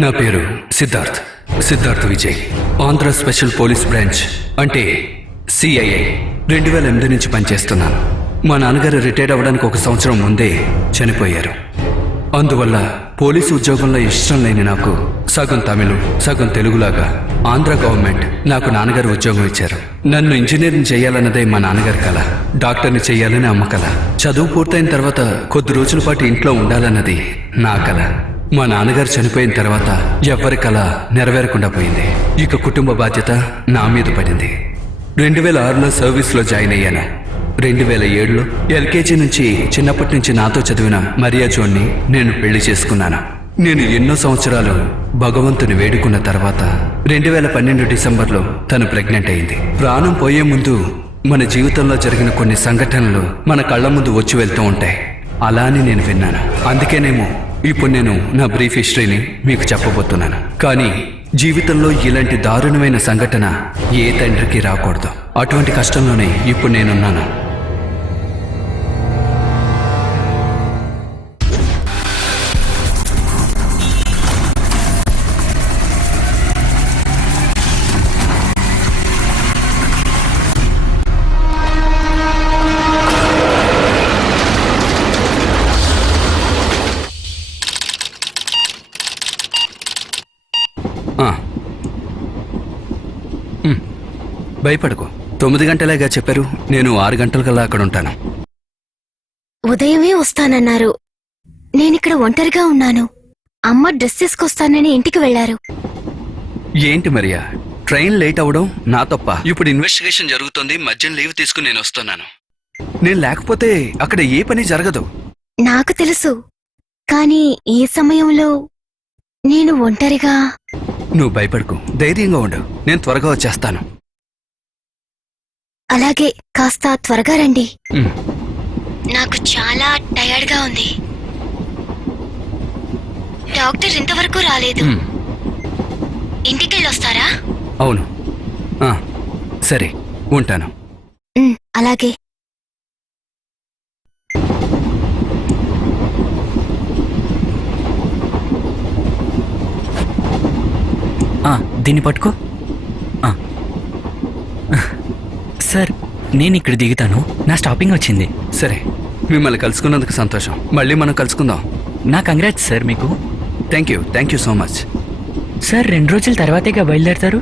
నా పేరు Siddharth Vijay. Andhra special police branch అంటే సిఐఏ 2008 నుంచి పనిచేస్తున్నాను. మా నాన్నగారు రిటైర్ అవ్వడానికి 1 సంవత్సరం ముందే చనిపోయారు. అందువల్ల పోలీసు ఉద్యోగంలో ఇష్టం లేని నాకు సగం తమిళం సగం తెలుగులాగా ఆంధ్ర గవర్నమెంట్ నాకు నాన్నగారు ఉద్యోగం ఇచ్చారు. నన్ను ఇంజనీరింగ్ చేయాలన్నదే మా నాన్నగారి కల. డాక్టర్ని చేయాలని అమ్మ కల. చదువు పూర్తయిన తర్వాత కొద్ది రోజుల పాటు ఇంట్లో ఉండాలన్నది నా కల. మా నాన్నగారు చనిపోయిన తర్వాత ఎవ్వరి కల నెరవేరకుండా పోయింది. ఇక కుటుంబ బాధ్యత నా మీద పడింది. 2006లో సర్వీస్లో జాయిన్ అయ్యాను. 2007లో ఎల్కేజీ నుంచి చిన్నప్పటి నుంచి నాతో చదివిన మరియా జోన్ని నేను పెళ్లి చేసుకున్నాను. నేను ఎన్నో సంవత్సరాలు భగవంతుని వేడుకున్న తర్వాత 2012 డిసెంబర్లో తను ప్రెగ్నెంట్ అయింది. ప్రాణం పోయే ముందు మన జీవితంలో జరిగిన కొన్ని సంఘటనలు మన కళ్ళ ముందు వచ్చి వెళ్తూ ఉంటాయి. అలా అని నేను విన్నాను. అందుకేనేమో ఇప్పుడు నేను నా బ్రీఫ్ హిస్టరీని మీకు చెప్పబోతున్నాను. కానీ జీవితంలో ఇలాంటి దారుణమైన సంఘటన ఏ తండ్రికి రాకూడదు. అటువంటి కష్టంలోనే ఇప్పుడు నేనున్నాను. భయపడకు. 9 గంటలేగా చెప్పారు. నేను 6 గంటలకల్లా అక్కడ ఉంటాను. ఉదయమే వస్తానన్నారు. నేనిక్కడ ఒంటరిగా ఉన్నాను. అమ్మ డ్రెస్ తీసుకొస్తానని ఇంటికి వెళ్లారు. ఏంటి మరియా, ట్రైన్ లేట్ అవడం నా తప్ప? ఇప్పుడు ఇన్వెస్టిగేషన్ జరుగుతుంది. మధ్యన లీవ్ తీసుకుని నేను వస్తున్నాను. నేను లేకపోతే అక్కడ ఏ పని జరగదు. నాకు తెలుసు. కానీ ఈ సమయంలో నేను ఒంటరిగా. నువ్వు భయపడకు, ధైర్యంగా ఉండు. నేను త్వరగా వచ్చేస్తాను. అలాగే, కాస్త త్వరగా రండి. ఉమ్. నాకు చాలా టయర్డ్గా ఉంది. డాక్టర్ ఇంతవరకు రాలేదు. ఇంటికెళ్ళొస్తారా? అవును. సరే, ఉంటాను. అలాగే. దీన్ని పట్టుకో. సార్, నేను ఇక్కడ దిగుతాను. నా స్టాపింగ్ వచ్చింది. సరే, మిమ్మల్ని కలుసుకున్నందుకు సంతోషం. మళ్ళీ మనం కలుసుకుందాం. నా కంగ్రాట్స్ సార్ మీకు. Thank you so much. Sir, 2 రోజుల తర్వాతేగా బయలుదేరతారు?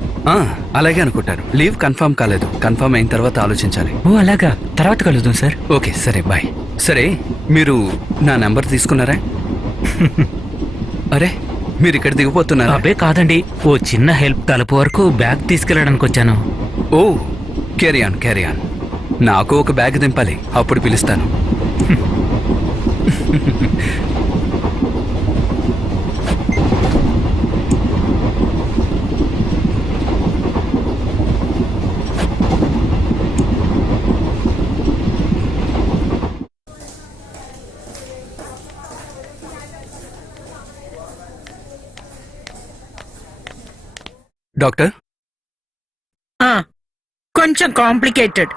అలాగే అనుకుంటారు. లీవ్ కన్ఫర్మ్ కాలేదు. కన్ఫర్మ్ అయిన తర్వాత ఆలోచించాలి. ఓ అలాగా, తర్వాత కలుద్దాం సార్. ఓకే, సరే, బాయ్. సరే, మీరు నా నెంబర్ తీసుకున్నారా? అరే, మీరు ఇక్కడ దిగిపోతున్నారా? అబ్బే కాదండి, ఓ చిన్న హెల్ప్. తలుపు వరకు బ్యాగ్ తీసుకెళ్ళడానికి వచ్చాను. ఓ, క్యారీ ఆన్. నాకు ఒక బ్యాగ్ దింపాలి, అప్పుడు పిలుస్తాను. డాక్టర్, కొంచెం కాంప్లికేటెడ్.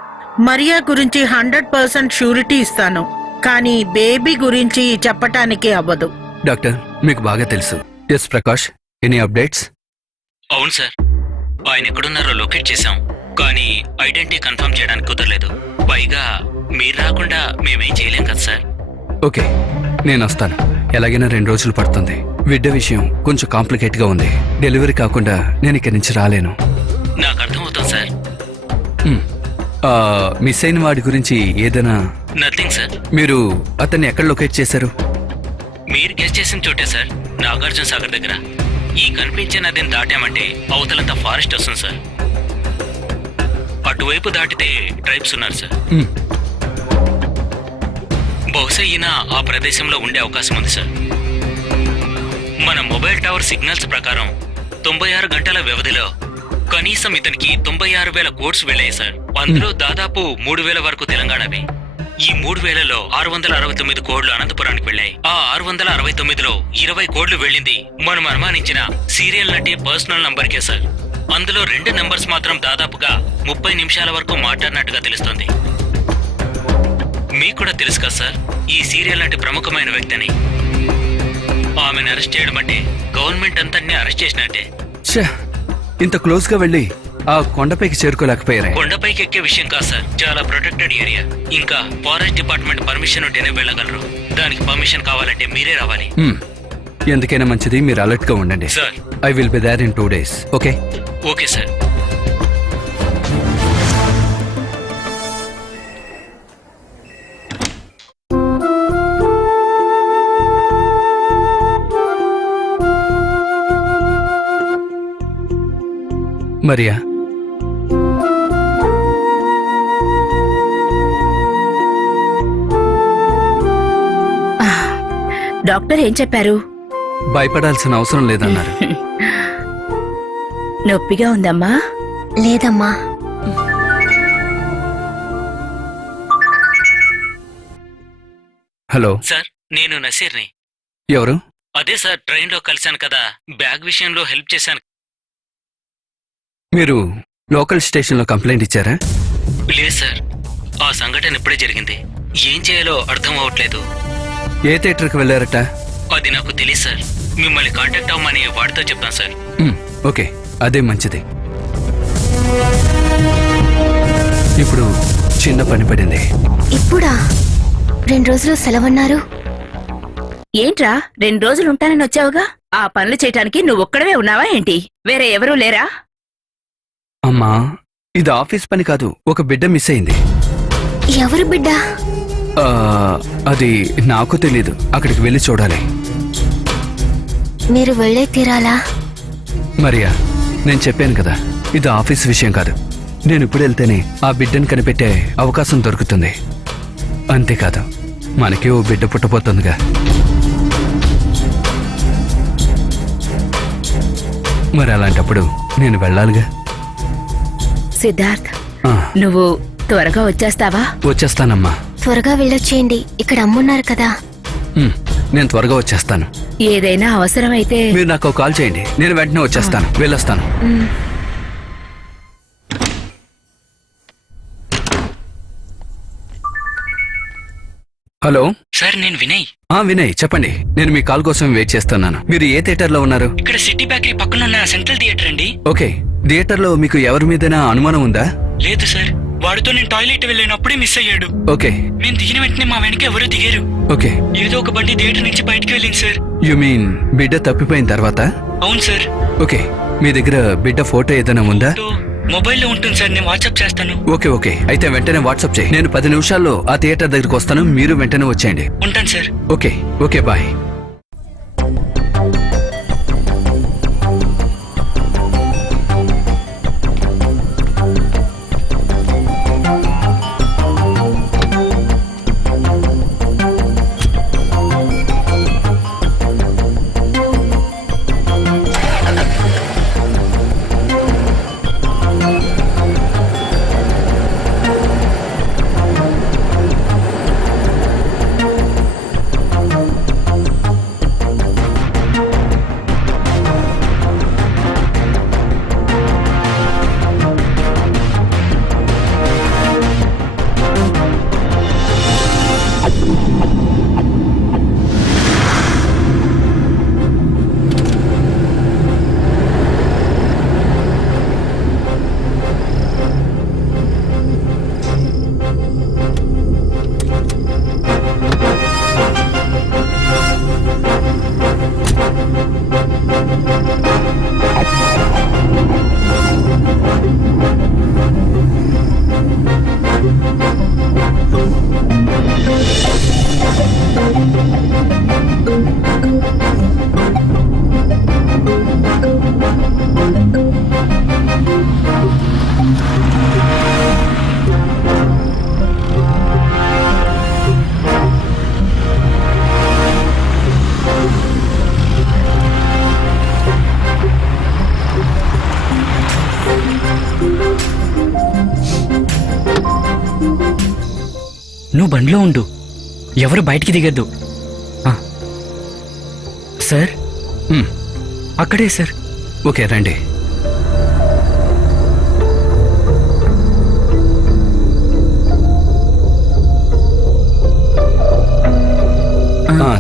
మరియా గురించి 100% షూరిటీ ఇస్తాను, కానీ బేబీ గురించి చెప్పటానికి అవ్వదు. డాక్టర్, మీకు బాగా తెలుసు. Yes Prakash, any updates? అవును సార్, ఆయన ఎక్కడున్నారో లొకేట్ చేశాం, కానీ ఐడెంటిటీ కన్ఫర్మ్ చేయడానికి కుదరలేదు. పైగా మీరు రాకుండా మేమేం చేయలేం కదా సార్. ఓకే, నేను వస్తాను. ఎలాగైనా 2 రోజులు పడుతుంది. బిడ్డ విషయం కొంచెం కాంప్లికేట్గా ఉంది. డెలివరీ కాకుండా నేను ఇక్కడి నుంచి రాలేను. నాకు అర్థమవుతుంది సార్. మిస్ అయిన వాడి గురించి ఏదైనా? Nothing sir. మీరు అతన్ని ఎక్కడ లొకేట్ చేశారు? మీరు గెస్ట్ చేసిన చోటే సార్, నాగార్జున సాగర్ దగ్గర. ఈ కనిపించే నదిని దాటామంటే అవతలంతా ఫారెస్ట్ వస్తుంది సార్. అటువైపు దాటితే ట్రైబ్స్ ఉన్నారు సార్. బహుశా ఈయన ఆ ప్రదేశంలో ఉండే అవకాశం ఉంది సార్. మన మొబైల్ టవర్ సిగ్నల్స్ ప్రకారం 96 గంటల వ్యవధిలో కనీసం ఇతనికి 96,000 కోడ్స్ వెళ్ళాయి సార్. అందులో దాదాపు 3,000 వరకు తెలంగాణవి. ఈ 3,000లో 669 కోడ్లు అనంతపురానికి వెళ్ళాయి. ఆ 669లో 20 కోడ్లు వెళ్ళింది మనం అనుమానించిన సీరియల్ నటి పర్సనల్ నంబర్కే సార్. అందులో 2 నంబర్స్ మాత్రం దాదాపుగా 30 నిమిషాల వరకు మాట్లాడినట్టుగా తెలుస్తోంది. మీకు కూడా తెలుసు కదా సార్, ఈ సీరియల్ నటి ప్రముఖమైన వ్యక్తి అని. ఆమెను అరెస్ట్ చేయడం అంటే గవర్నమెంట్ అంతటిని అరెస్ట్ చేసినట్టే. ఛే, ఇంత క్లోజ్ గా వెళ్ళి ఆ కొండపైకి చేరుకోలేకపోయారే. కొండపైకి ఎక్కే విషయం కాదు సార్, చాలా ప్రొటెక్టెడ్ ఏరియా. ఇంకా ఫారెస్ట్ డిపార్ట్మెంట్ పర్మిషన్ ఉంటేనే వెళ్ళగలరు. దానికి పర్మిషన్ కావాలంటే మీరే రావాలి. ఎందుకైనా మంచిది మీరు అలర్ట్ గా ఉండండి. Sir. I will be there in 2 days. Okay? Okay sir. Maria, doctor ఏం చెప్పారు? భయపడాల్సిన అవసరం లేదన్నారు. నొప్పిగా ఉందమ్మా? లేదమ్మా. హలో సార్, నేను నసీర్ని. ఎవరు? అదే సార్, ట్రైన్లో కలిశాను కదా, బ్యాగ్ విషయంలో హెల్ప్ చేశాను. మీరు లోకల్ స్టేషన్లో కంప్లైంట్ ఇచ్చారా? లేదు సార్, ఆ సంఘటన ఇప్పుడే జరిగింది. ఏం చేయాలో అర్థం అవ్వట్లేదు. ఏ థియేటర్కి వెళ్ళారట? అది నాకు తెలియదు సార్. మిమ్మల్ని కాంటాక్ట్ అవ్వమని వాడితో చెప్తాను సార్. ఓకే, అదే మంచిది. ఇప్పుడు చిన్న పని పడింది. ఇప్పుడా? 2 రోజులు సెలవన్నారు. ఏంట్రా 2 రోజులు ఉంటానని వచ్చావుగా? ఆ పనులు చేయటానికి నువ్వొక్కడవే ఉన్నావా ఏంటి? వేరే ఎవరూ లేరా? అమ్మా, ఇది ఆఫీస్ పని కాదు, ఒక బిడ్డ మిస్ అయింది. ఎవరు బిడ్డ? ఆ, అది నాకు తెలీదు, అక్కడికి వెళ్ళి చూడాలి. మీరు వెళ్ళే తీరాలా? మరియా, నేను చెప్పాను కదా, ఇది ఆఫీస్ విషయం కాదు. నేను ఇప్పుడు వెళ్తేనే ఆ బిడ్డను కనిపెట్టే అవకాశం దొరుకుతుంది. అంతేకాదు, మనకి ఓ బిడ్డ పుట్టబోతుందిగా. మరి అలాంటప్పుడు నేను వెళ్ళాలిగా. సిద్ధార్థ్, ఆ, నువ్వు త్వరగా వచ్చేస్తావా? వచ్చేస్తానమ్మా. త్వరగా వెళ్ళొచ్చేయండి, ఇక్కడ అమ్మున్నారు కదా. నేను త్వరగా వచ్చేస్తాను. ఏదైనా అవసరమైతే మీరు నాకు ఒక కాల్ చేయండి, నేను వెంటనే వచ్చేస్తాను. వెళ్ళొస్తాను. మ్, హలో. సార్, నేను వినయ్. వినయ్, చెప్పండి. నేను మీ కాల్ కోసం వెయిట్ చేస్తున్నాను. మీరు ఏ థియేటర్లో ఉన్నారు? ఇక్కడ సిటీ బేకరీ పక్కన ఉన్న సెంట్రల్ థియేటర్ అండి. ఓకే, థియేటర్లో మీకు ఎవరి మీదైనా అనుమానం ఉందా? లేదు సార్, వాడితో నేను టాయిలెట్ వెళ్ళినప్పుడే మిస్ అయ్యాడు. ఓకే. మేము దిగిన వెంటనే మా వెనక ఎవరో దిగారు. ఓకే. ఏదో ఒక బండి థియేటర్ నుంచి బయటకు వెళ్ళింది సార్. యు మీన్ బిడ్డ తప్పిపోయిన తర్వాత? అవును సార్. ఓకే, మీ దగ్గర బిడ్డ ఫోటో ఏదైనా ఉందా? మొబైల్లో ఉంటుంది సార్, నేను వాట్సాప్ చేస్తాను. ఓకే ఓకే, అయితే వెంటనే వాట్సాప్ చేయి. నేను 10 నిమిషాల్లో ఆ థియేటర్ దగ్గరికి వస్తాను, మీరు వెంటనే వచ్చేయండి. ఉంటాను సార్. Okay okay, bye. నువ్వు బండిలో ఉండు, ఎవరు బయటికి దిగద్దు. సార్, అక్కడే సార్. ఓకే, రండి.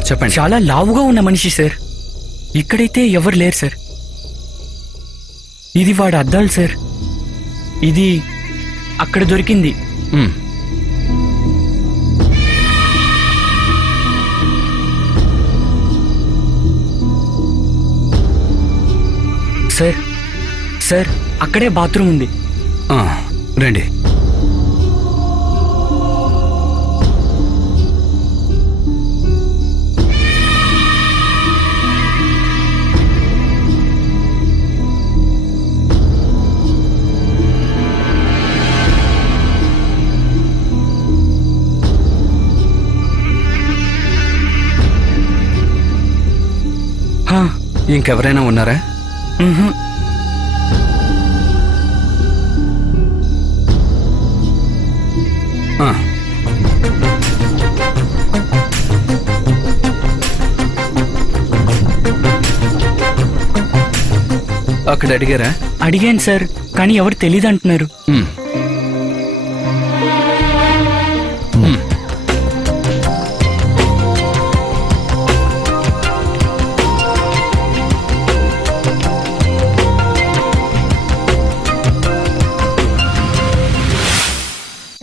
చెప్పండి. చాలా లావుగా ఉన్న మనిషి సార్. ఇక్కడైతే ఎవరు లేరు సార్. ఇది వాడి అద్దాలు సార్. ఇది అక్కడ దొరికింది. మ్, సార్ సార్ అక్కడే బాత్రూమ్ ఉంది. ఆ, రండి. హా, ఇంకెవరైనా ఉన్నారా? మ్హూ. ఆ, అక్కడ అడిగారా? అడిగాను సార్, కానీ ఎవరు తెలియదు అంటున్నారు. మ్, మ్.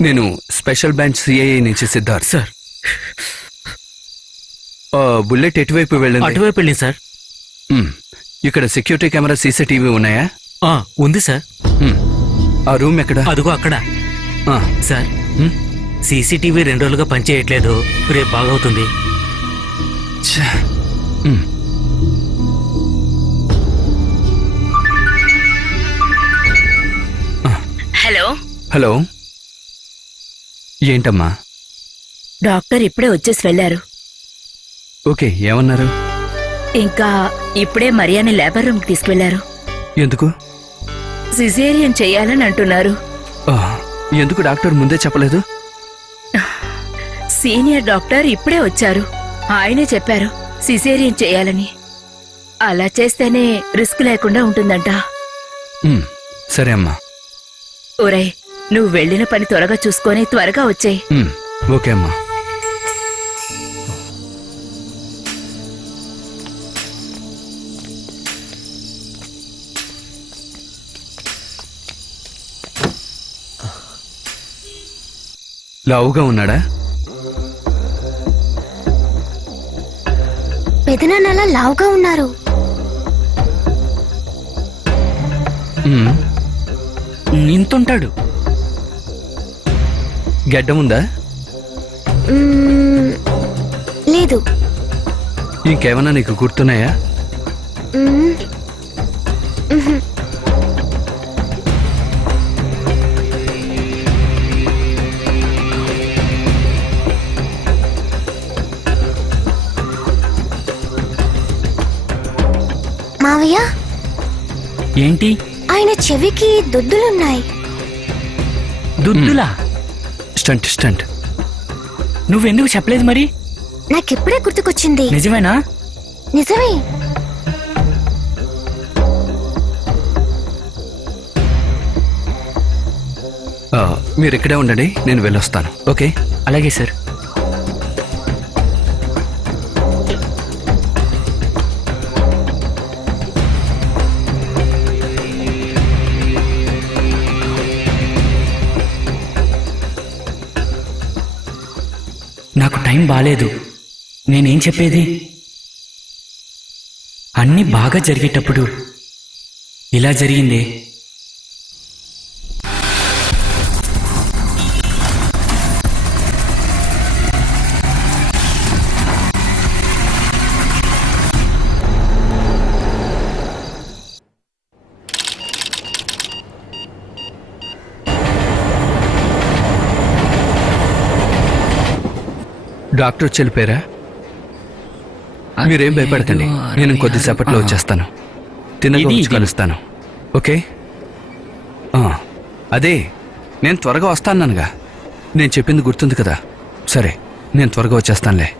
నేను స్పెషల్ బ్రాంచ్ సిఐఏ నుంచి సిద్ధార్థ్. సార్ బుల్లెట్ ఎటువైపు వెళ్ళింది? అటువైపు వెళ్ళింది సార్. మ్, ఇక్కడ సెక్యూరిటీ కెమెరా సీసీటీవీ ఉన్నాయా? ఉంది సార్. మ్, ఆ రూమ్ ఎక్కడ? అదిగో అక్కడ. ఆ, సార్ మ్, సీసీటీవీ 2 రోజులుగా పనిచేయట్లేదు. రేపు బాగవుతుంది. ఛ, మ్. హలో, హలో, ఏంటమ్మా? డాక్టర్ ఇప్పుడే వచ్చేసి వెళ్లారు. ఓకే, ఏమన్నారు? ఇంకా ఇప్పుడే మరియాని లేబర్ రూమ్ కి తీసుకువెళ్లారు. ఎందుకు? సిజేరియన్ చెయ్యాలని అంటున్నారు. ఆ, ఎందుకు డాక్టర్ ముందే చెప్పలేదు? సీనియర్ డాక్టర్ ఇప్పుడే వచ్చారు. ఆయనే చెప్పారు సిజేరియన్ చేయాలని. అలా చేస్తేనే రిస్క్ లేకుండా ఉంటుందంట. మ్, సరే అమ్మా. ఒరేయ్, నువ్వు వెళ్ళిన పని త్వరగా చూసుకొని త్వరగా వచ్చేయ్. మ్, ఓకే అమ్మా. లావుగా ఉన్నాడా? పెదనాన్నలా లావుగా ఉన్నారు. మ్, ఇంతుంటాడు. గడ్డం ఉందా? మ్మ్, లేదు. ఇంకేమన్నా నీకు గుర్తున్నాయా? మ్మ్, మ్హూ. మావయ్య, ఏంటి? ఆయన చెవికి దొద్దులున్నాయి. దుద్దులా? Stunt stunt. నువ్వెందుకు చెప్పలేదు మరి? నాకిప్పుడే గుర్తుకొచ్చింది. నిజమేనా? నిజమే. మీరు ఇక్కడే ఉండండి, నేను వెళ్ళొస్తాను. ఓకే? అలాగే సార్. నాకు టైం బాలేదు. నేనేం చెప్పేది? అన్నీ బాగా జరిగేటప్పుడు ఇలా జరిగిందే. డాక్టర్ వచ్చి వెళ్ళిపోయారా? మీరేం భయపడకండి, నేను కొద్దిసేపట్లో వచ్చేస్తాను. తిన్నగా ఇది, వచ్చి ఇది. కలుస్తాను. ఓకే? అదే, నేను త్వరగా వస్తానన్నానుగా. నేను చెప్పింది గుర్తుంది కదా? సరే, నేను త్వరగా వచ్చేస్తానులే.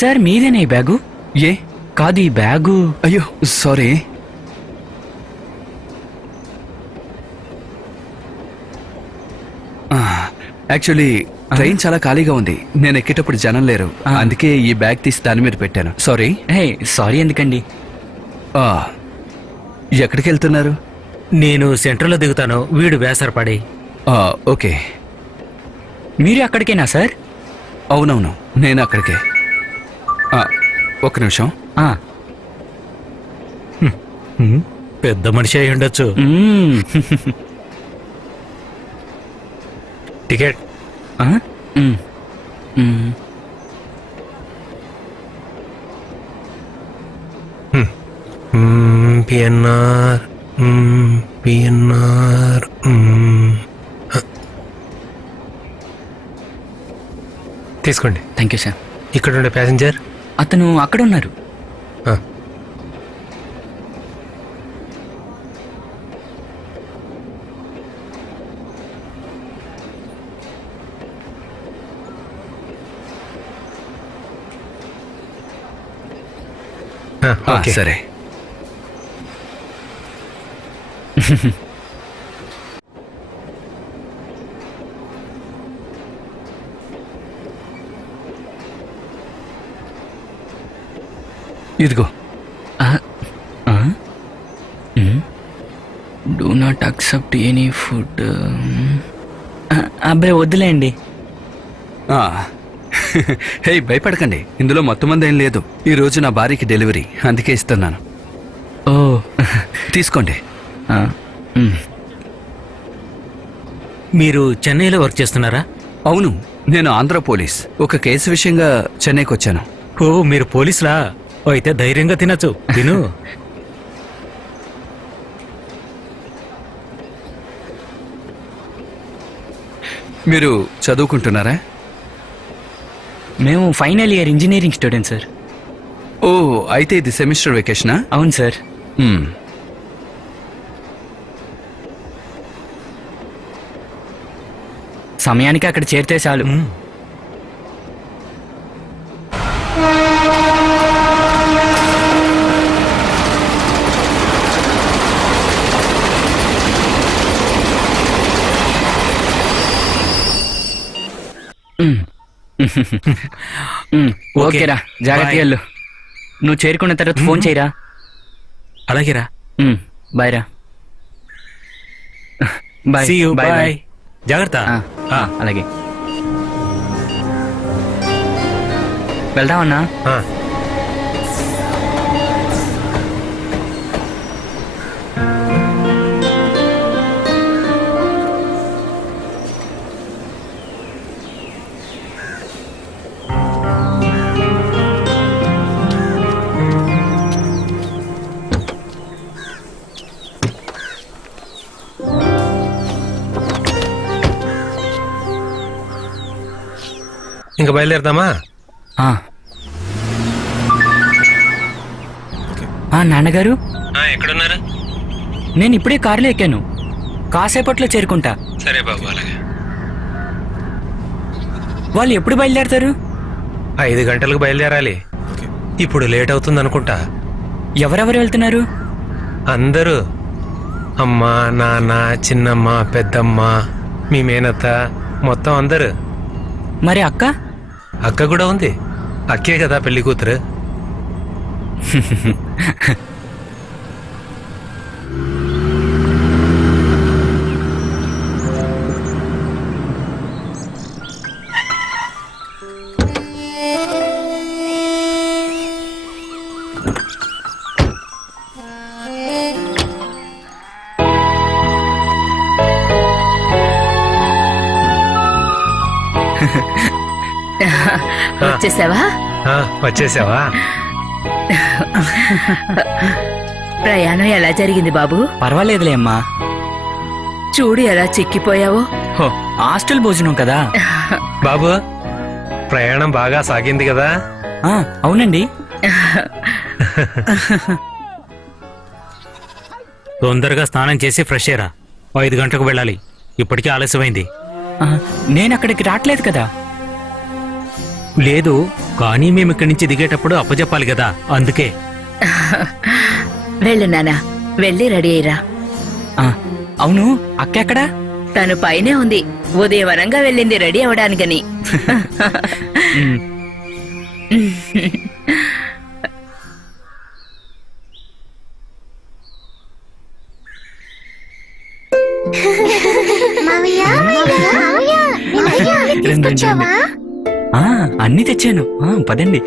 సార్, మీదేనా ఈ బ్యాగు? ఏ? కాదు, ఈ బ్యాగు. అయ్యో సారీ. యాక్చువల్లీ ట్రైన్ చాలా ఖాళీగా ఉంది. నేను ఎక్కేటప్పుడు జనం లేరు, అందుకే ఈ బ్యాగ్ తీసి దాని మీద పెట్టాను. సారీ. హే సారీ ఎందుకండి? ఎక్కడికి వెళ్తున్నారు? నేను సెంటర్లో దిగుతాను, వీడు వేసరపడి. ఓకే. మీరు అక్కడికేనా సార్? అవునవును, నేను అక్కడికే. ఒక్క నిమిషం. ఆ, పెద్ద మనిషి అయి ఉండొచ్చు. మ్మ్. టికెట్. ఆ, మ్మ్. మ్మ్. PNR PNR. తీసుకోండి. Thank you sir. ఇక్కడ ఉండే ప్యాసింజర్ అతను అక్కడ ఉన్నారు. ఓకే. సరే. ఇదిగో. Do not accept any food. అబ్బాయి వద్దులేండి. హే, భయపడకండి, ఇందులో మొత్తం మంది ఏం లేదు. ఈ రోజు నా భార్యకి డెలివరీ, అందుకే ఇస్తున్నాను. ఓ తీసుకోండి. ఆ, మ్మ్. మీరు చెన్నైలో వర్క్ చేస్తున్నారా? అవును, నేను ఆంధ్ర పోలీస్. ఒక కేసు విషయంగా చెన్నైకి వచ్చాను. ఓ, మీరు పోలీసులా? ఓ, అయితే ధైర్యంగా తినచ్చు. తిను. మీరు చదువుకుంటున్నారా? మేము final year engineering student sir. ఓ, అయితే ఇది సెమిస్టర్ వెకేషనా? అవును సార్. మ్మ్. సమయానికి అక్కడ చేరితే చాలు. ఓకేరా, జాగ్రత్తగా వెళ్ళు. నువ్వు చేరుకున్న తర్వాత ఫోన్ చేయరా. అలాగేరా. బాయ్ రా. Bye. See you, bye bye. Bye. జాగ్రత్త. అలాగే వెళ్దామన్నా. ఇంకా బయలుదేరదామా? నాన్నగారు, ఎక్కడున్నారు? నేను ఇప్పుడే కారులో ఎక్కాను, కాసేపట్లో చేరుకుంటా. సరే బాబు, అలాగే. వాళ్ళు ఎప్పుడు బయలుదేరతారు? 5 గంటలకు బయలుదేరాలి. ఇప్పుడు లేట్ అవుతుంది అనుకుంటా. ఎవరెవరు వెళ్తున్నారు? అందరూ. అమ్మ, నాన్న, చిన్నమ్మ, పెద్దమ్మ, మీ మేనత్త, మొత్తం అందరూ. మరి అక్క? అక్క కూడా ఉంది. అక్కే కదా పెళ్లి కూతురు. వచ్చేసావా? వచ్చేసావా? ప్రయాణం ఎలా జరిగింది బాబు? పర్వాలేదులే అమ్మా. చూడు ఎలా చిక్కిపోయావో. హో, హాస్టల్ భోజనం కదా. బాబు, ప్రయాణం బాగా సాగింది కదా? అవునండి. తొందరగా స్నానం చేసి ఫ్రెష్ అయ్యరా. 5 గంటలకు వెళ్ళాలి. ఇప్పటికే ఆలస్యమైంది. నేను అక్కడికి రావట్లేదు కదా. లేదు, కానీ మేము ఇక్కడి నుంచి దిగేటప్పుడు అప్పచెప్పాలి కదా, అందుకే. వెళ్ళు నానా, వెళ్ళి రెడీ అయ్యిరా. అవును, అక్క ఎక్కడా? తను పైనే ఉంది, ఉదయవనంగా వెళ్ళింది రెడీ అవడానికని. మావయ్య మావయ్య మావయ్య తీసుకొచ్చావా? అన్నీ తెచ్చాను. పదండి.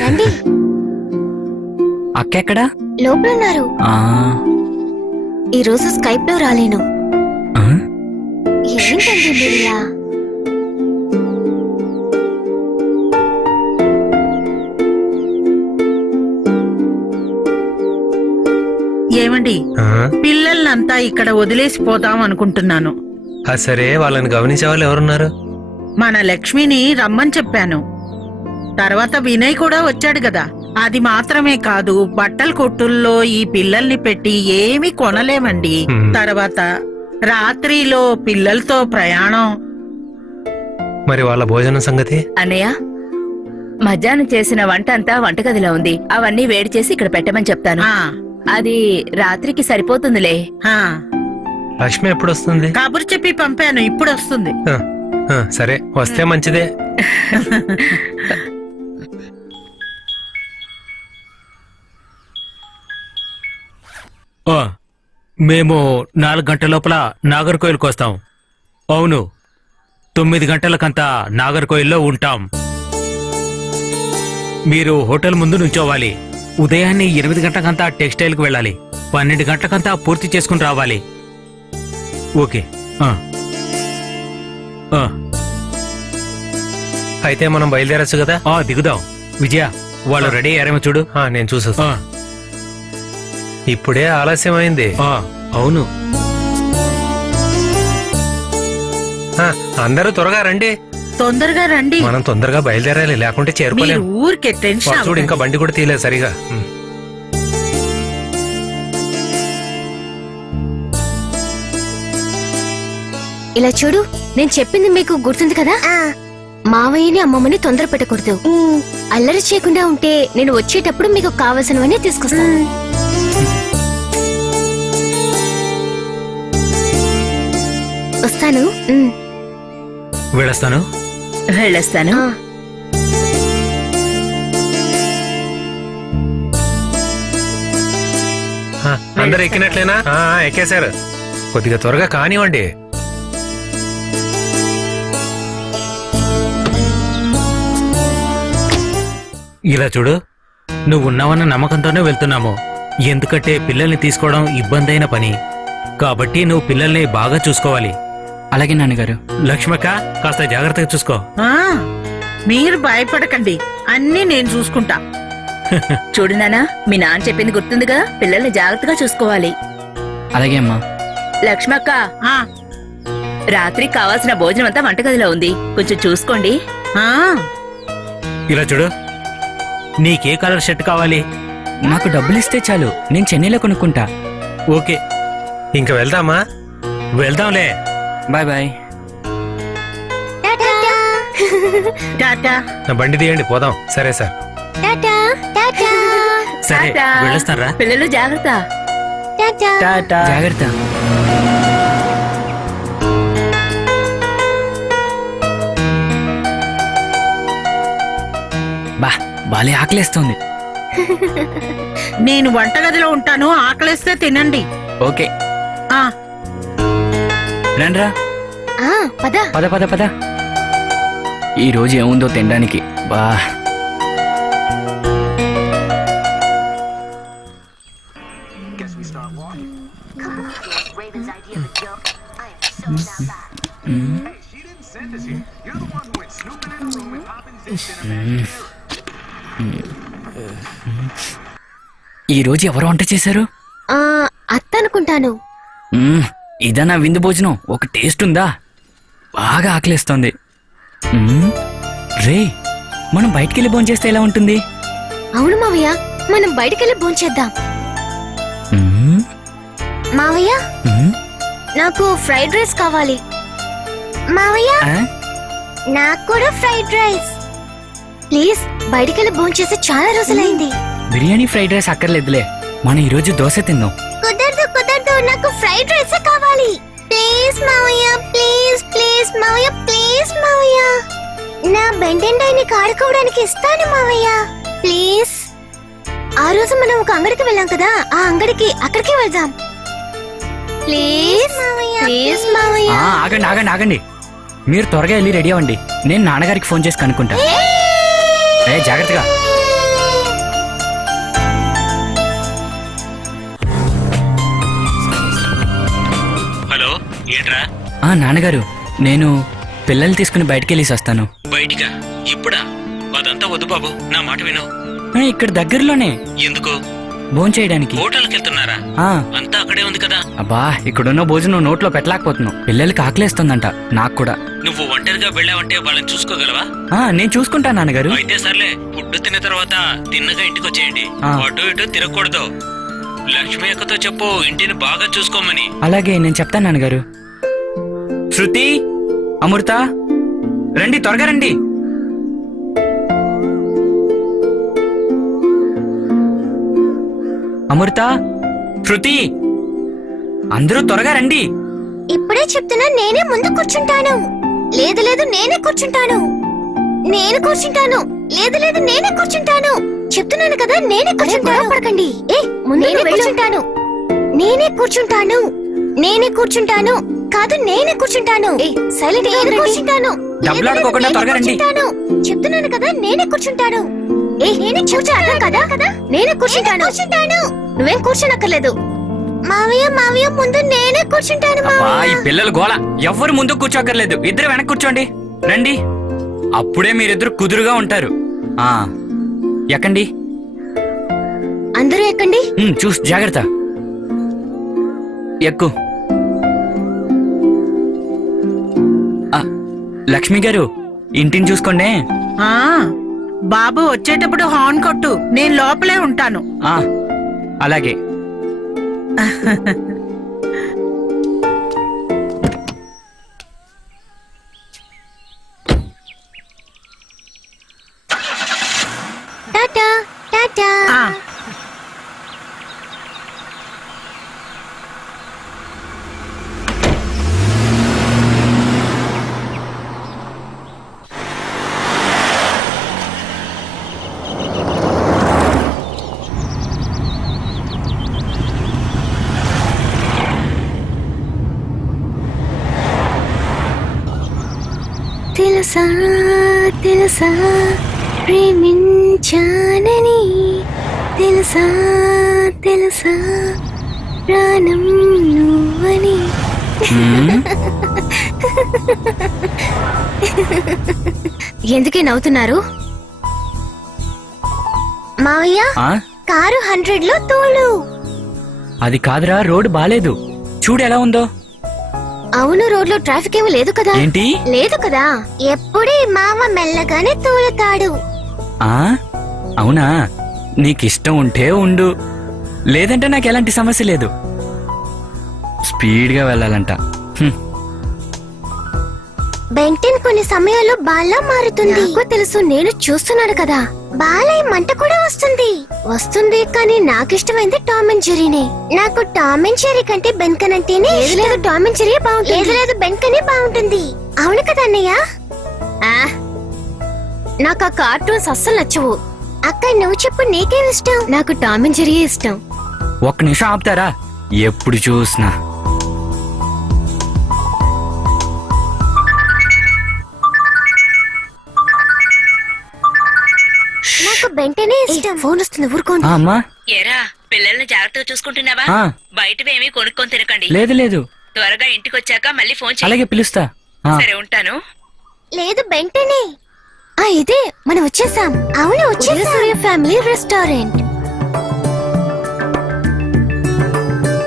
రండి, అక్క ఎక్కడా? లోపలున్నారు. ఈ రోజు స్కైప్ లో రాలేను. ఏంటండి మీరిలా? ఏమండి, పిల్లల్నంతా ఇక్కడ వదిలేసి పోదాం అనుకుంటున్నాను. సరే, వాళ్ళని గమనించే వాళ్ళు ఎవరున్నారు? మన లక్ష్మిని రమ్మని చెప్పాను. తర్వాత వినయ్ కూడా వచ్చాడు కదా. అది మాత్రమే కాదు, బట్టల కొట్టుల్లో ఈ పిల్లల్ని పెట్టి ఏమీ కొనలేమండి. తర్వాత రాత్రిలో పిల్లలతో ప్రయాణం. మరి వాళ్ళ భోజనం సంగతి? అన్నయ్య, మధ్యాహ్నం చేసిన వంట అంతా వంటగదిలో ఉంది. అవన్నీ వేడి చేసి ఇక్కడ పెట్టమని చెప్తాను. ఆ, అది రాత్రికి సరిపోతుందిలే. ఆ. లక్ష్మి ఎప్పుడు వస్తుంది? కబురు చెప్పి పంపాను, ఇప్పుడు వస్తుంది. సరే, వస్తే మంచిదే. మేము 4 గంటల లోపల నాగర్కోయిల్కి వస్తాం. అవును, 9 గంటలకంతా నాగర్కోయిల్లో ఉంటాం. మీరు హోటల్ ముందు నుంచోవాలి. ఉదయాన్నే 8 గంటలకంతా టెక్స్టైల్కి వెళ్ళాలి. 12 గంటలకంతా పూర్తి చేసుకుని రావాలి. ఓకే. అయితే మనం బయలుదేరచ్చు కదా? దిగుదాం. విజయ, వాళ్ళు రెడీ అయ్యారేమో చూడు. నేను చూసా. ఇప్పుడే ఆలస్యమైంది. అవును. అందరూ త్వరగా రండి. తొందరగా రండి. మనం తొందరగా బయలుదేరాలి, లేకుంటే మీరు చేరుకోలేం. ఊరికే టెన్షన్ చూడు, ఇంకా బండి కూడా తీయలేదు సరిగా. ఇలా చూడు, నేను చెప్పింది మీకు గుర్తుంది కదా? మావయ్యని అమ్మమ్మని తొందర పెట్టకూడదు. అల్లరి చేయకుండా ఉంటే నేను వచ్చేటప్పుడు మీకు కావలసినవన్నీ తీసుకొస్తాను. వస్తాను. వెళ్ళొస్తాను. వెళ్ళొస్తాను. అందరు ఎక్కినట్లేనా? ఎక్కేశారు. కొద్దిగా త్వరగా కానివ్వండి. ఇలా చూడు, నువ్వు ఉన్నావన్న నమ్మకంతోనే వెళ్తున్నాము. ఎందుకంటే పిల్లల్ని తీసుకోవడం ఇబ్బంది అయిన పని. కాబట్టి నువ్వు పిల్లల్ని బాగా చూసుకోవాలి. అలాగే నాన్నగారు. లక్ష్మక్క, కాస్త జాగ్రత్తగా చూసుకో. మీరు భయపడకండి, అన్నీ నేను చూసుకుంటా. చూడు నానా, మీ నాన్న చెప్పింది గుర్తుందిగా, పిల్లల్ని జాగ్రత్తగా చూసుకోవాలి. అలాగే అమ్మా. లక్ష్మక్క, ఆ, రాత్రి కావాల్సిన భోజనం అంతా వంటగదిలో ఉంది, కొంచెం చూసుకోండి. ఆ, ఇలా చూడు, నీకే కలర్ షర్ట్ కావాలి? నాకు డబ్బులు ఇస్తే చాలు, నేను చెన్నైలో కొనుక్కుంటా. ఓకే, ఇంక వెళ్దామా? వెళ్దాంలే. Bye bye. టాటా. నా బండి తీయండి, పోదాం. సరే సార్. టాటా టాటా సరే, టాటా. వెళ్ళొస్తారా? పిల్లలు జాగ్రత్త. టాటా. జాగ్రత్త. బాలే ఆకలేస్తోంది. నేను వంటగదిలో ఉంటాను, ఆకలిస్తే తినండి. ఓకే, ఆ, రండ్రా. పద. పద పద పద. ఈ రోజు ఏముందో తినడానికి. బా, ఈ రోజు ఎవరు వంట చేశారు? అత్త అనుకుంటాను. ఇదన్నా విందు భోజనం, ఒక టేస్ట్ ఉందా? బాగా ఆకలిస్తోంది. రే, మనం బయటికెళ్ళి భోంచేస్తే ఎలా ఉంటుంది? అవును మావయ్య, మనం బయటికెళ్ళి భోంచేద్దాం. మావయ్య, నాకు ఫ్రైడ్ రైస్ కావాలి. మావయ్య, నాకు కూడా ఫ్రైడ్ రైస్ ప్లీజ్. బయటికెళ్ళి భోంచేసి చాలా రోజులైంది. బిర్యానీ ఫ్రైడ్ రైస్ అక్కర్లేదులే, మనం ఈరోజు దోశ తిందాం. కుదరదు కుదరదు, నాకు ఫ్రైడ్ రైస్ కావాలి. ప్లీజ్ మావయ్య, ప్లీజ్ ప్లీజ్ మావయ్య, ప్లీజ్ మావయ్య. నా బెండెండాయిని ఆడుకోవడానికి ఇస్తాను మావయ్య, ప్లీజ్. ఆ రోజు మనం ఒక అంగడికి వెళ్ళాం కదా, ఆ అంగడికి అక్కడికి వెళ్దాం. ప్లీజ్ ప్లీజ్ మావయ్య. ఆగండి ఆగండి ఆగండి, మీరు త్వరగా వెళ్ళి రెడీ అవ్వండి. నేను నాన్నగారికి ఫోన్ చేసి కనుక్కుంటా. జాగ్రత్తగా. హలో, ఏంట్రా? నాన్నగారు, నేను పిల్లల్ని తీసుకుని బయటికి వెళ్ళేసి వస్తాను. బయటికా? ఇప్పుడా? అదంతా వద్దు బాబు, నా మాట విను. ఇక్కడ దగ్గరలోనే ఎందుకు? భోంచేయడానికి. హోటల్కి వెళ్తున్నారా? అంతా అక్కడే ఉంది కదా. అబ్బా, ఇక్కడున్న భోజనం నోట్లో పెట్టలేకపోతున్నావు. పిల్లలకి ఆకలేస్తుందంట, నాకు కూడా. నువ్వు ఒంటరిగా వెళ్ళావంటే వాళ్ళని చూసుకోగలవా? నేను చూసుకుంటాను నాన్నగారు. అయితే సర్లే, ఫుడ్ తిన్న తర్వాత తిన్నగా ఇంటికి వచ్చేయండి. అటు ఇటు తిరగకూడదు. లక్ష్మి అక్కతో చెప్పు ఇంటిని బాగా చూసుకోమని. అలాగే, నేను చెప్తాను నాన్నగారు. శృతి, అమృత, రండి, త్వరగా రండి. అమృత, శృతి, అందరూ త్వరగా రండి. ఇప్పుడే చెప్తున్నా, నేనే ముందు కూర్చుంటాను. లేదు లేదు, నేనే కూర్చుంటాను. నేను కూర్చుంటాను. లేదు లేదు, నేనే కూర్చుంటాను. చెప్తున్నాను కదా, నేనే కూర్చుంటాను. పడకండి. నేనే కూర్చుంటాను. నేనే కూర్చుంటాను. నేనే కూర్చుంటాను. కాదు, నేనే కూర్చుంటాను. సైలెంట్ గా కూర్చుంటాను. డబ్బులు ఆడుకోకుండా త్వరగా రండి. చెప్తున్నాను కదా, నేనే కూర్చుంటాను. నేనే కూర్చుంటాను కదా. నేనే కూర్చుంటాను. నువ్వేం కూర్చోనక్కర్లేదు. మావయ్య మావయ్య, ముందు నేనే కూర్చుంటాను. అబ్బా, ఈ పిల్లలు గోల. ఎవ్వరు ముందు కూర్చోక్కర్లేదు, ఇద్దరు వెనక్కి కూర్చోండి. రండి, అప్పుడే మీరిద్దరు కుదురుగా ఉంటారు. ఎక్కండి. అందరూ ఎక్కండి. చూసి జాగ్రత్త. ఎక్కు. లక్ష్మి గారు, ఇంటిని చూసుకోండి. ఆ బాబు వచ్చేటప్పుడు హార్న్ కొట్టు, నేను లోపలే ఉంటాను. అలాగే. టాటా టాటా. ఆ, తెలుసా తెలుసా ప్రేమించానని, తెలుసా తెలుసా ప్రాణం నువ్వని. ఎందుకే నవ్వుతున్నారు? మావయ్య, కారు 100లో తోలు. అది కాదురా, రోడ్డు బాలేదు. చూడు ఎలా ఉందో. అవును, రోడ్లో ట్రాఫిక్ ఏమీ లేదు కదా. ఏంటి? లేదు కదా. ఎప్పుడూ మామ మెల్లగానే తోలుతాడు. అవునా? నీకిష్టం ఉంటే ఉండు, లేదంటే నాకు ఎలాంటి సమస్య లేదు. స్పీడ్గా వెళ్ళాలంట. బెంటెన్ కొన్ని సమయాల్లో బాల్లా మారుతుంది. నాకు తెలుసు, నేను చూస్తున్నాను కదా. బాలయ్య మంట కూడా వస్తుంది కానీ నాకు ఇష్టమైంది టామ్ అండ్ జెర్రీనే. నాకు టామ్ అండ్ జెర్రీ కంటే బెన్కన్ అంటేనే. లేదు టామ్ అండ్ జెర్రీ బాగుంటుంది. లేదు బెన్కనే బాగుంటుంది. అవును కదా అన్నయ్య? నాకు ఆ కార్టూన్స్ అస్సలు నచ్చవు. అక్క, నువ్వు చెప్పు, నీకేం ఇష్టం? నాకు టామ్ అండ్ జెర్రీ ఇష్టం. ఒక్క నిమిషం ఆపుతారా? ఎప్పుడు చూసినా నాకు బెంటనే ఇష్టం. ఫోన్ వస్తుంది, ఊరుకోండి. అమ్మా. ఏరా, పిల్లల్ని జాగ్రత్తగా చూసుకుంటున్నావా? బయటవేమీ కొనుక్కొని తినకండి. లేదు. త్వరగా ఇంటికి వచ్చాక మళ్ళీ ఫోన్ చేయి. అలాగే, పిలుస్తా. సరే, ఉంటాను. లేదు బెంటనే. ఇదే మనం వచ్చేసాం. అవును, వచ్చేసాం. Family restaurant.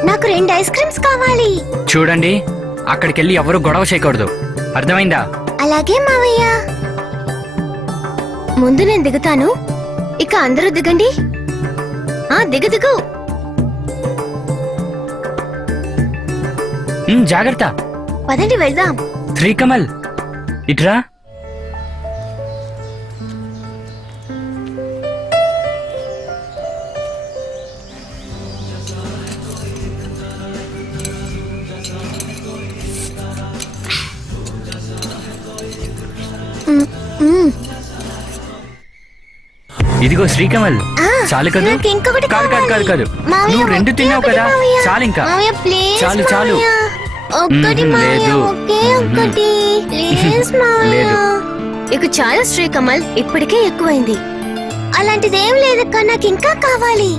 నాకు 2 ఐస్ క్రీమ్స్ కావాలి. చూడండి, అక్కడికెళ్ళి ఎవరు గొడవ చేయకూడదు, అర్థమైందా? అలాగే మావయ్య. ముందు నేను దిగుతాను, ఇక అందరూ దిగండి. దిగు. జాగ్రత్త. పదండి, వెళ్దాం. శ్రీకమల్, ఇట్రా. ఇదిగో శ్రీకమల్ ఆ, చాలు కదా నాకు ఇంకొకటి కాదు కాదు కాదు కాదు మావయ్య, నువ్వు రెండు ఒకే తిన్నావు ఒకటి కదా మావయ్య. చాలు ఇంకా మావయ్య, ప్లీజ్ చాలు చాలు మావయ్య. ఒక్కటి మావయ్య, లేదు. ఒకే ఒక్కటి ప్లీజ్ మావయ్య. లేదు. ఇక చాలా శ్రీకమల్, ఇప్పటికే ఎక్కువైంది. అలాంటిదేం లేదక్క, నాకు ఇంకా కావాలి.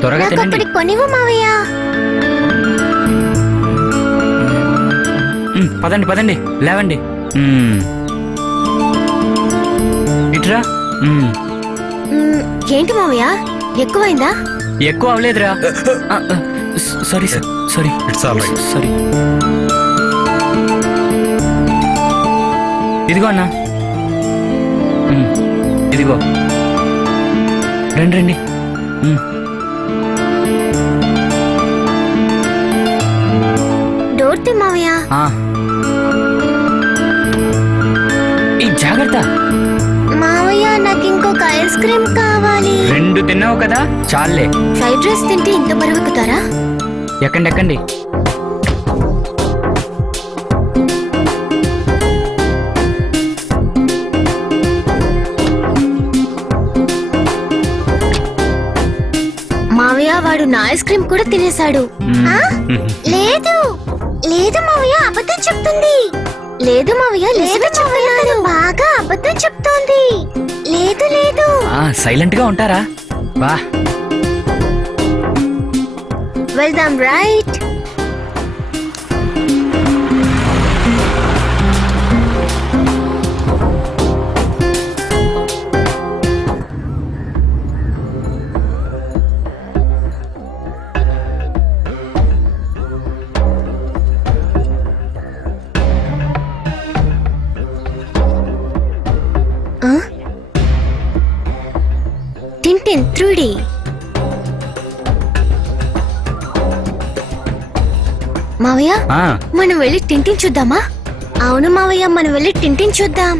త్వరగా నాకు తినండి అప్పటి కొనివ్వు మావయ్య. పదండి పదండి లేవండి ఇట్రా ఏంటి మావయ్య, ఎక్కువైందా? ఎక్కువ అవలేదురా sorry sir sorry it's all right. Sorry ఇదిగో అన్నా ఇదిగో రండి రండి డోర్ తీ మావయ్య. ఈ జాగ్రత్త మావయ్య, నాకు ఇంకొక ఐస్ క్రీమ్ కావాలి. రెండు తిన్నావు కదా చాలే ఫ్రైడ్ రైస్ తింటే ఇంత బరువెక్కుతారా? ఎక్కండి ఎక్కండి మావయ్య, వాడు నా ఐస్ క్రీమ్ కూడా తినేశాడు. ఆ? లేదు లేదు మావయ్య, అబద్ధం చెప్తుంది. లేదు మావయ్య, లేదు చెప్తున్నాను. బాగా అబద్ధం చెప్తోంది. లేదు లేదు. సైలెంట్ గా ఉంటారా బా వెళ్దాం రైట్. Tintin 3D. మావయ్య, మనం వెళ్ళి టింటిన్ చూద్దామా? అవును మావయ్య, మనం వెళ్ళి టింటిన్ చూద్దాం.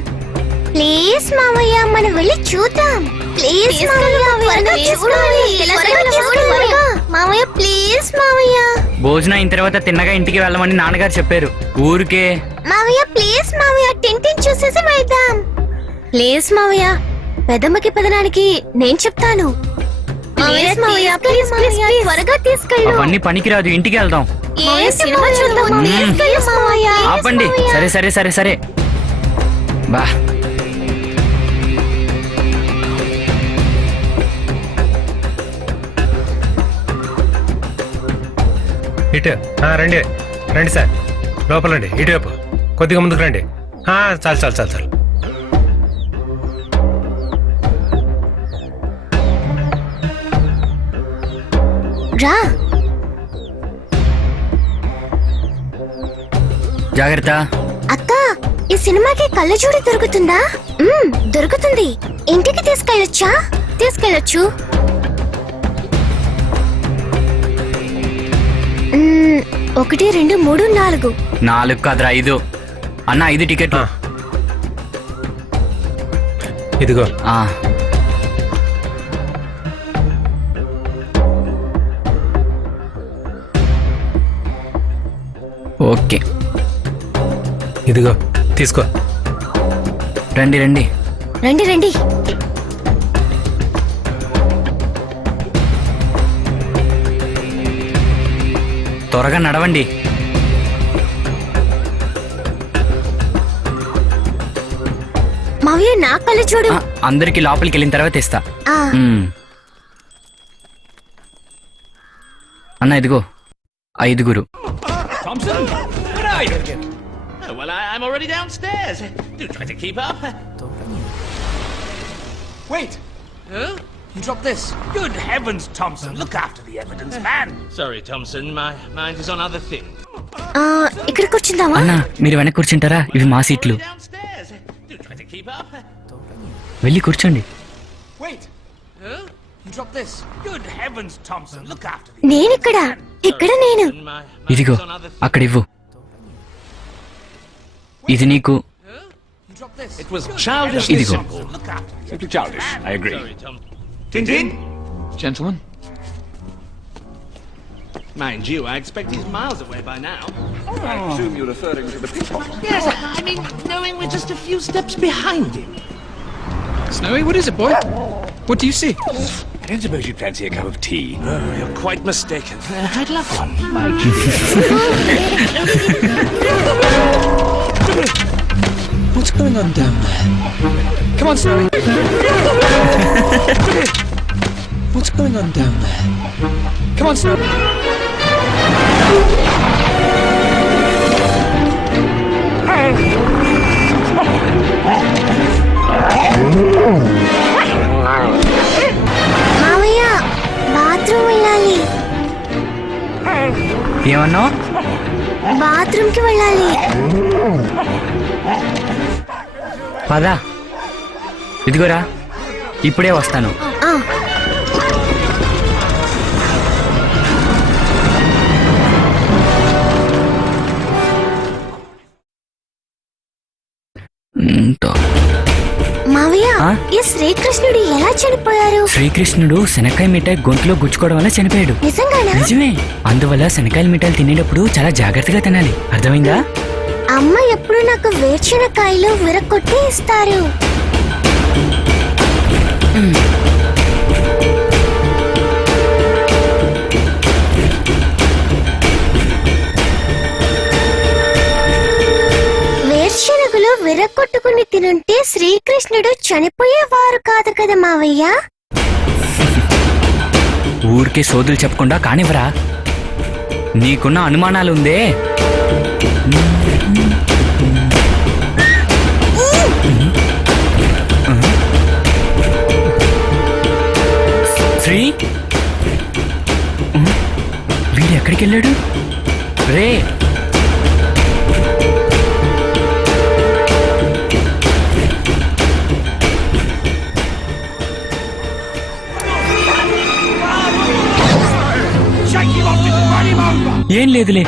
ప్లీజ్ మావయ్య, మనం వెళ్ళి చూద్దాం. ప్లీజ్ మావయ్య, త్వరగా చూడాలి. త్వరగా చూడాలి. మావయ్య ప్లీజ్ మావయ్య. భోజనం అయిన తర్వాత తిన్నగా ఇంటికి వెళ్ళమని నాన్నగారు చెప్పారు. ఊరికే మావయ్య ప్లీజ్ మావయ్య, టింటిన్ చూసేసి వెళ్దాం. ప్లీజ్ మావయ్య, పెదమ్మకి పెదనానికి నేను చెప్తాను. ప్లీజ్ మావయ్య, ప్లీజ్ మావయ్య, త్వరగా తీసుకెళ్ళు. అవన్నీ పనికిరాదు ఇంటికి వెళ్దాం ఏ సినిమా చూద్దాం? తీసుకెళ్ళు మావయ్య. ఆపండి సరే సరే సరే సరే బా ఇటు రండి రండి సార్ లోపలండి ఇటువైపు కొద్దిగా ముందుకు రండి చాలు చాలు చాలు చాలు రా. జాగ్రత్త అక్క, ఈ సినిమాకి కళ్ళజోడు దొరుకుతుందా? దొరుకుతుంది. ఇంటికి తీసుకెళ్ళొచ్చా? తీసుకెళ్ళొచ్చు. 1 2 3 4. 4 కాదురా 5 అన్న 5 టికెట్లు ఇదిగో ఓకే ఇదిగో తీసుకో రండి రండి రండి రండి. త్వరగా నడవండి. మావయ్య, నా కళ్ళజోడు. అందరికి లోపలికి వెళ్ళిన తర్వాత ఇస్తా. ఆ, అన్న ఇదిగో 5. Thompson, where are you? Oh, well, I'm already downstairs. Do try to keep up. Wait! Huh? You dropped this. Good heavens, Thompson, look after the evidence, man. Sorry, Thompson, my mind is on other things. ఇక్కడ కూర్చుందామా? అన్న మీరు వెనక్కి కూర్చుంటారా? ఇవి మా సీట్లు. Downstairs. Do try to keep up. వెళ్ళి కూర్చోండి. Wait! Huh? You dropped this. Good heavens, Thompson, look after the నేనిక్కడ. ఇక్కడ నేను. My ఇదిగో mind is on other things. అక్కడ ఇవ్వు. ఇది నీకు. You dropped this. It was childishly Idigo. simple. Look after the Simply childish. I agree. Sorry, Thompson. Tintin? Gentlemen? Mind you, I expect he's miles away by now. I presume you're referring to the pickpocket. Yes, I mean, knowing we're just a few steps behind him. Snowy, what is it, boy? What do you see? I don't suppose you'd fancy a cup of tea. Oh, you're quite mistaken. I'd love one. What's going on down there? Come on, Snowy. What's going on down there? Come on, Snowy. మావయ్య bathroom వెళ్ళాలి. ఏమన్నా bathroom కి వెళ్ళాలి. పదా ఇదిగోరా ఇప్పుడే వస్తాను. ఆ, మావయ్య ఆ? ఈ శ్రీకృష్ణుడు ఎలా చనిపోయారు? శ్రీకృష్ణుడు శనక్కాయ మిఠాయి గొంతులో గుచ్చుకోవడం వల్ల చనిపోయాడు. నిజంగానా? నిజమే. అందువల్ల శనక్కాయల మిఠాయిలు తినేటప్పుడు చాలా జాగ్రత్తగా తినాలి. అర్థమైందా? అమ్మ ఎప్పుడు నాకు వేరుశనకాయలు విరక్కొట్టి ఇస్తారు. వేరుశనగలు విరక్కొట్టుకుని తినుంటే శ్రీకృష్ణుడు చనిపోయేవారు కాదు కదా మావయ్య. ఊరికే సోదులు చెప్పకుండా కానివ్వరా. నీకున్న అనుమానాలుందే. శ్రీ వీడు ఎక్కడికి వెళ్ళాడు రే? ఏం లేదులే.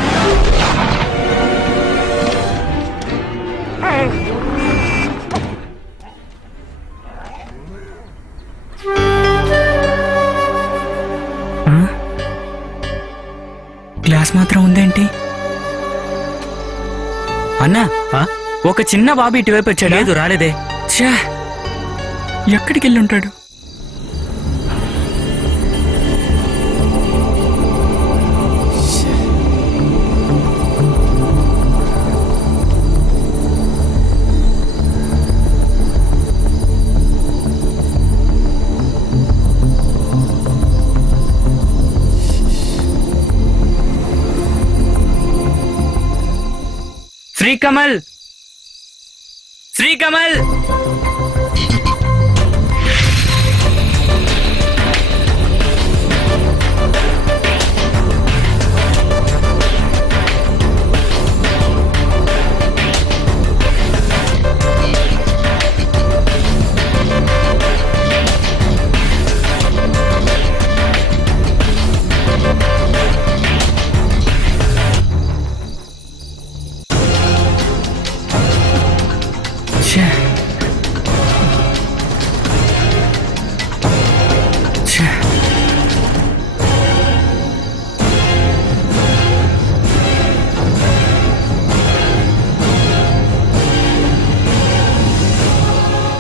గ్లాస్ మాత్రం ఉందేంటి? అన్నా ఒక చిన్న బాబు ఇటువైపు వచ్చాడు. లేదు రాలేదే. ఛా, ఎక్కడికి వెళ్ళి ఉంటాడు? శ్రీకమల్, శ్రీకమల్,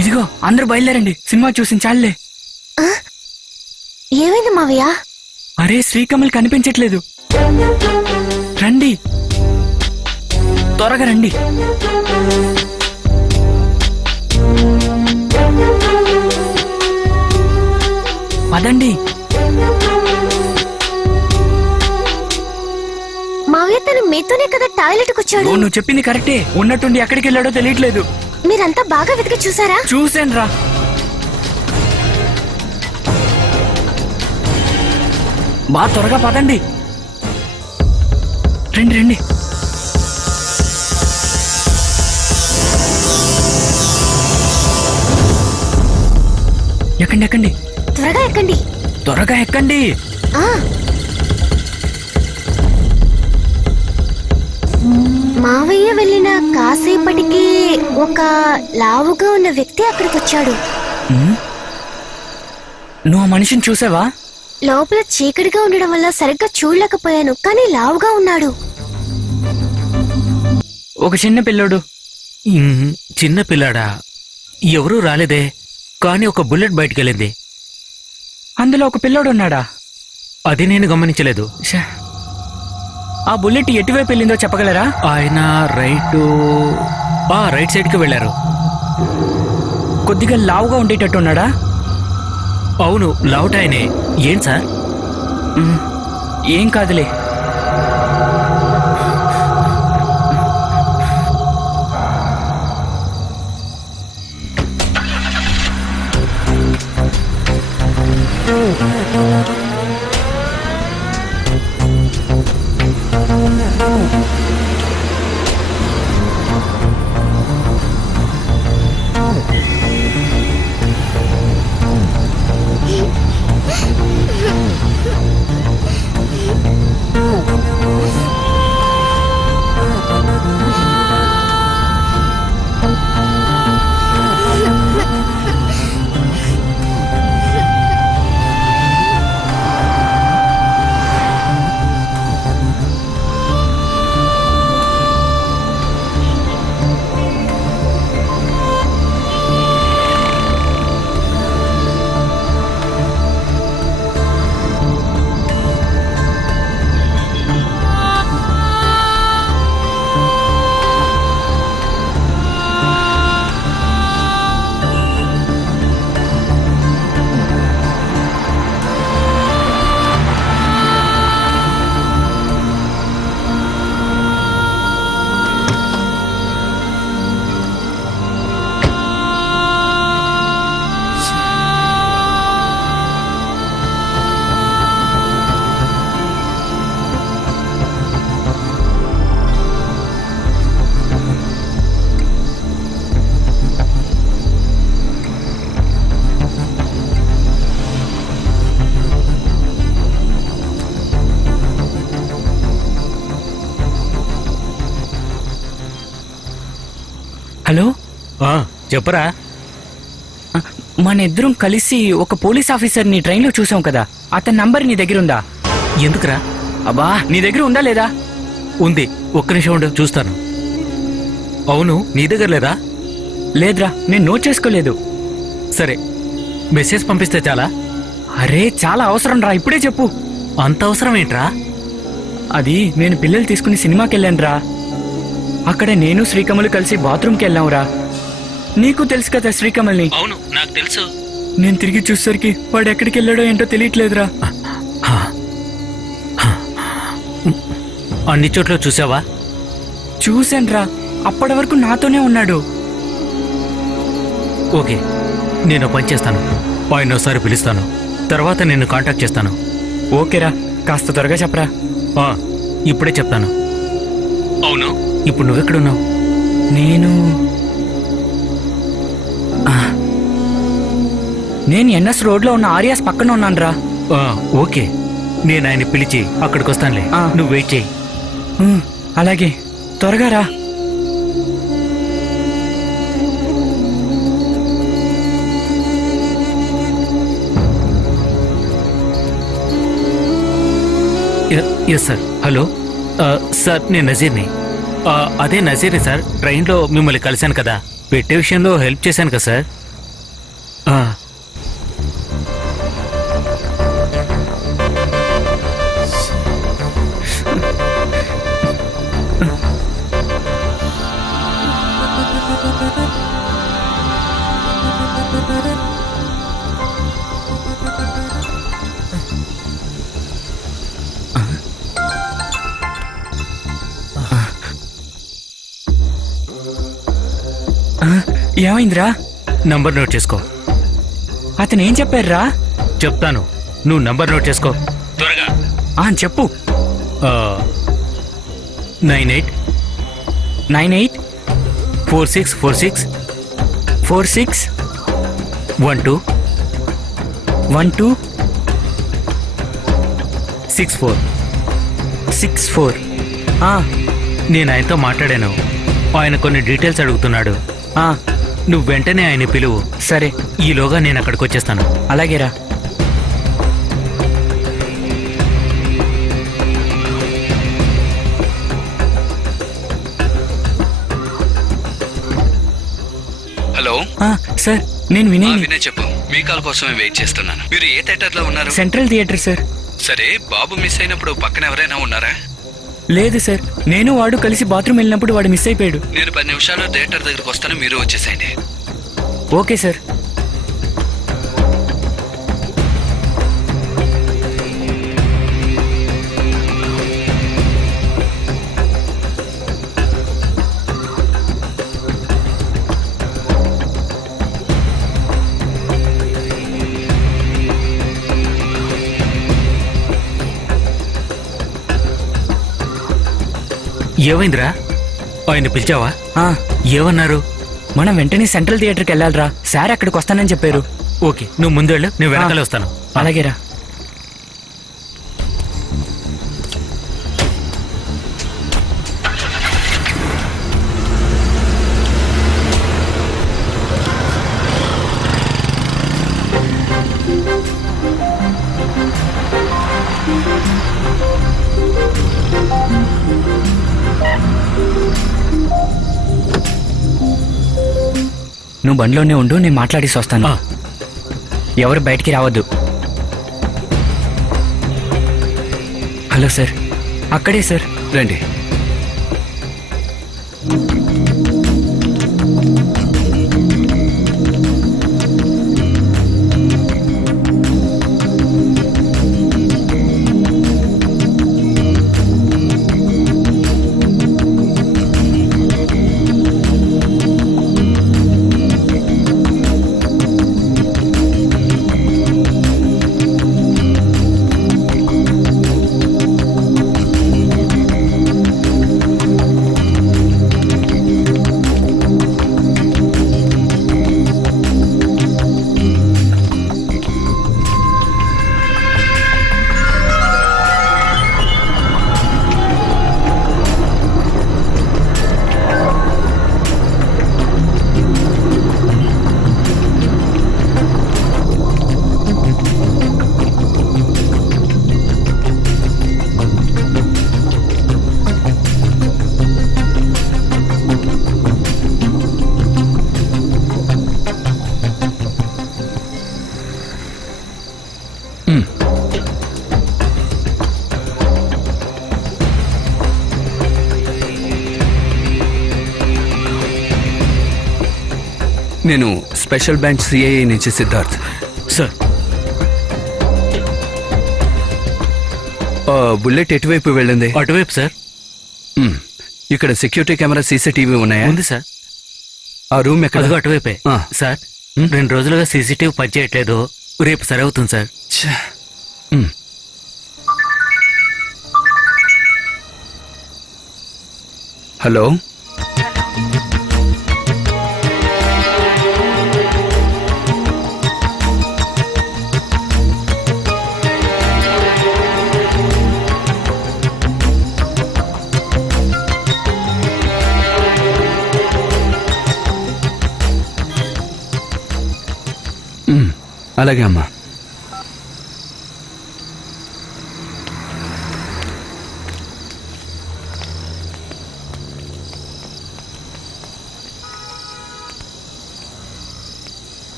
ఇదిగో అందరూ బయలుదేరండి. సినిమా చూసి చాలే. ఏమైంది మావయ్య? అరే శ్రీకమల్ కనిపించట్లేదు. రండి, త్వరగా రండి. పదండి. మావయ్య తను మీతోనే కదా టాయిలెట్ వచ్చాడు. నువ్వు చెప్పింది కరెక్టే. ఉన్నట్టుండి ఎక్కడికి వెళ్ళాడో తెలియట్లేదు. మీరంతా బాగా వెతికి చూసారా? చూసాను రా. బా త్వరగా పదండి. రండి రండి. ఎక్కండి ఎక్కండి. త్వరగా ఎక్కండి. త్వరగా ఎక్కండి. ఆ. మావయ్య వెళ్ళిన కాసేపటికి ఒక లావుగా ఉన్న వ్యక్తి అక్కడికి వచ్చాడు. నువ్వు ఆ మనిషిని చూసావా? లోపల చీకటిగా ఉండడం వల్ల సరిగ్గా చూడలేకపోయాను, కానీ లావుగా ఉన్నాడు. ఒక చిన్న పిల్లోడు. చిన్న పిల్లాడా? ఎవరూ రాలేదే, కానీ ఒక బుల్లెట్ బయటికెళ్ళింది. అందులో ఒక పిల్లోడు ఉన్నాడా? అది నేను గమనించలేదు. ఛ! ఆ బుల్లెట్ ఎటువైపు వెళ్ళిందో చెప్పగలరా? ఆయన రైట్ సైడ్కి వెళ్ళారు. కొద్దిగా లావుగా ఉండేటట్టు ఉన్నాడా? అవును, లావుటాయనే. ఏం సార్? ఏం కాదులే. హలో, చెప్పరా? మన ఇద్దరం కలిసి ఒక పోలీస్ ఆఫీసర్ని ట్రైన్లో చూసాం కదా, అతని నంబర్ నీ దగ్గర ఉందా? ఎందుకురా? అబ్బా, నీ దగ్గర ఉందా లేదా? ఉంది, ఒక్క నిమిషం ఉండు, చూస్తాను. అవును, నీ దగ్గర లేదా? లేదురా, నేను నోట్ చేసుకోలేదు. సరే, మెసేజ్ పంపిస్తే చాలా. అరే, చాలా అవసరం రా, ఇప్పుడే చెప్పు. అంత అవసరం ఏంట్రా? అది నేను పిల్లలు తీసుకుని సినిమాకి వెళ్ళానురా. అక్కడ నేను శ్రీకమల్ కలిసి బాత్రూమ్కి వెళ్ళాంరా. నీకు తెలుసు కదా శ్రీకమల్ని. అవును, నాకు తెలుసు. నేను తిరిగి చూసేసరికి వాడు ఎక్కడికి వెళ్ళాడో ఏంటో తెలియట్లేదురా. అన్ని చోట్ల చూసావా? చూశానురా, అప్పటి వరకు నాతోనే ఉన్నాడు. ఓకే, నేను పని చేస్తాను. ఆయన ఒకసారి పిలుస్తాను, తర్వాత నిన్ను కాంటాక్ట్ చేస్తాను. ఓకేరా, కాస్త త్వరగా చెప్పరా. ఇప్పుడే చెప్తాను. అవును, ఇప్పుడు నువ్వెక్కడున్నావు? నేను ఎన్ఎస్ రోడ్లో ఉన్న ఆర్యాస్ పక్కన ఉన్నానురా. ఓకే, నేను ఆయన పిలిచి అక్కడికి వస్తానులే. నువ్వు వెయిట్ చేయి. అలాగే, త్వరగా రా. Yes sir. హలో సార్, నేను నజీర్ని. అదే నజీర్ని సార్. ట్రైన్లో మిమ్మల్ని కలిశాను కదా, పెట్టే విషయంలో హెల్ప్ చేశాను కదా సార్. ఏమైందిరా? నంబర్ నోట్ చేసుకో. అతను ఏం చెప్పారురా? చెప్తాను, నువ్వు నంబర్ నోట్ చేసుకో త్వరగా. చెప్పు. 98 4646 46 12 12 64. 64. నేను ఆయనతో మాట్లాడాను. ఆయన కొన్ని డీటెయిల్స్ అడుగుతున్నాడు. నువ్వు వెంటనే ఆయన పిలువు. సరే, ఈలోగా నేను అక్కడికి వచ్చేస్తాను. అలాగేరా. హలో సార్ నేను వినయ్ వినయ్ చెప్పు. మీ కాల్ కోసమే వెయిట్ చేస్తున్నాను. మీరు ఏ థియేటర్ లో ఉన్నారు? Central theatre sir. సరే, బాబు మిస్ అయినప్పుడు పక్కన ఎవరైనా ఉన్నారా? లేదు సార్, నేను వాడు కలిసి బాత్రూమ్ వెళ్ళినప్పుడు వాడు మిస్ అయిపోయాడు. నేను 10 నిమిషాల్లో థియేటర్ దగ్గరకు వస్తాను, మీరు వచ్చేసేయండి. Okay sir. ఏమైందిరా? ఆయన పిలిచావా? ఏమన్నారు? మనం వెంటనే సెంట్రల్ థియేటర్కి వెళ్ళాలిరా. సార్ అక్కడికి వస్తానని చెప్పారు. ఓకే, నువ్వు ముందు వెళ్ళు, నేను వెనకాలే వస్తాను. అలాగేరా. నువ్వు బండిలోనే ఉండు, నేను మాట్లాడేసి వస్తాను. ఎవరు బయటికి రావద్దు. Hello sir. అక్కడే సార్. రండి. నేను స్పెషల్ బ్రాంచ్ సిఐఏ నుంచి సిద్ధార్థ్. సార్, బుల్లెట్ ఎటువైపు వెళ్ళింది? అటువైపు సార్. ఇక్కడ సెక్యూరిటీ కెమెరా సీసీటీవీ ఉన్నాయా? ఉంది సార్. ఆ రూమ్ ఎక్కడ? అదిగో అటువైపే. సార్, 2 రోజులుగా సీసీటీవీ పనిచేయట్లేదు. రేపు సరి అవుతుంది సార్. హలో. అలాగే అమ్మా.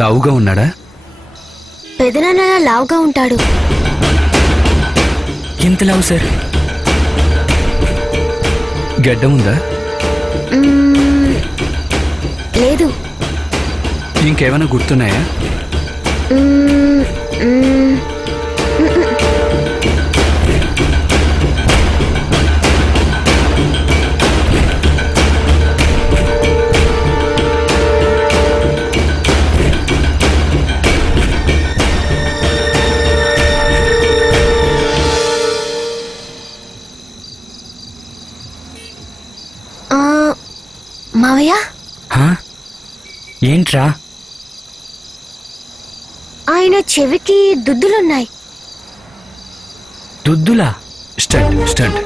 లావుగా ఉన్నాడా? పెదనాన్న లావుగా ఉంటాడు. ఎంత లావు సార్? గడ్డం ఉందా? లేదు. ఇంకేమైనా గుర్తున్నాయా? మావయ్య, ఏంట్రా? ఆయన చెవికి దుద్దులున్నాయి. దుద్దులా? Stunt stunt.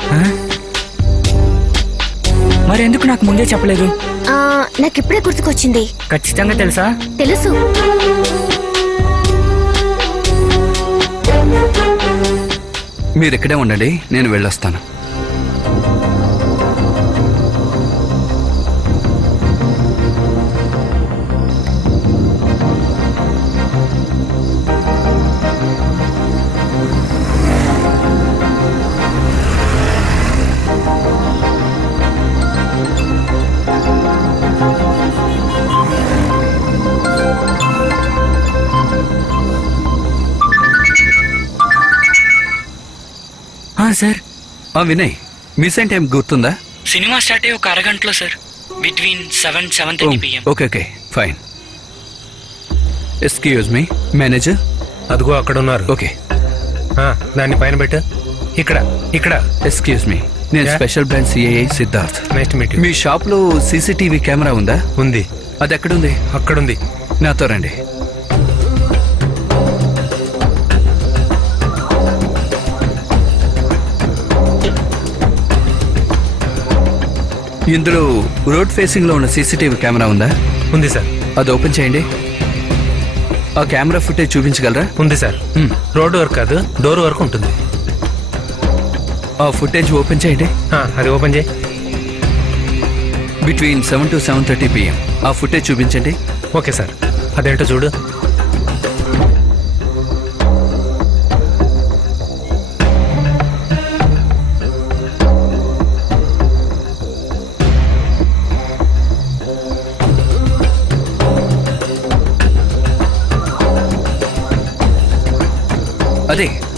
మరెందుకు నాకు ముందే చెప్పలేదు? నాకిప్పుడే గుర్తుకొచ్చింది. ఖచ్చితంగా తెలుసా? తెలుసు. మీరు ఇక్కడే ఉండండి, నేను వెళ్ళొస్తాను. సార్ వినయ్ మిసైన్ టైం గుర్తుందా? సినిమా స్టార్ట్ అయ్యి ఒక అరగంటలో sir. Between 7-7:30 PM. Okay okay fine. Excuse me manager. అదిగో అక్కడ ఉన్నారు. ఓకే దాన్ని పైన పెట్టు. ఇక్కడ ఇక్కడ. ఎక్స్క్యూజ్ మీ, నేను Yeah. Special branch CIA Siddharth. Next meet. మీ షాప్ లో సీసీటీవీ కెమెరా ఉందా? ఉంది. అది ఎక్కడుంది? అక్కడుంది. నాతో రండి. ఇందులో రోడ్ ఫేసింగ్ లో ఉన్న సీసీటీవీ కెమెరా ఉందా? ఉంది సార్. అది ఓపెన్ చేయండి. ఆ కెమెరా ఫుటేజ్ చూపించగలరా? ఉంది సార్. రోడ్ వర్క్ కాదు, డోర్ వర్క్ ఉంటుంది. ఆ ఫుటేజ్ ఓపెన్ చేయండి. అది ఓపెన్ చేయి. బిట్వీన్ 7 to 7:30 PM ఆ ఫుటేజ్ చూపించండి. Okay sir. అదేంటో చూడు.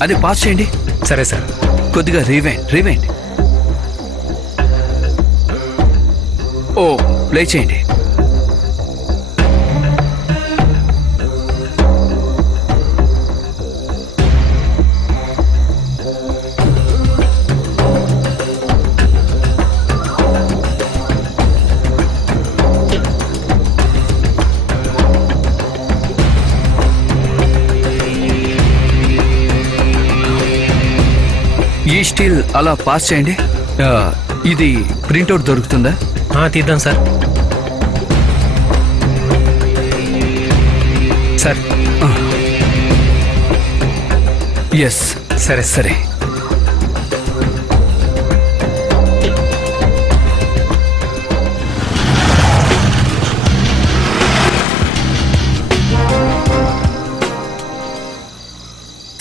అదే పాస్ చేయండి. సరే సార్. కొద్దిగా రీవైండ్. ఓ ప్లే చేయండి. ఈ స్టిల్ అలా పాస్ చేయండి. ఇది ప్రింట్అవుట్ దొరుకుతుందా? తీద్దాం సార్. సార్. ఎస్ సరే సరే.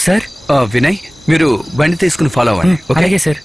సార్. వినయ్, మీరు బండి తీసుకుని ఫాలో అవ్వండి. ఓకే? అలాగే సార్.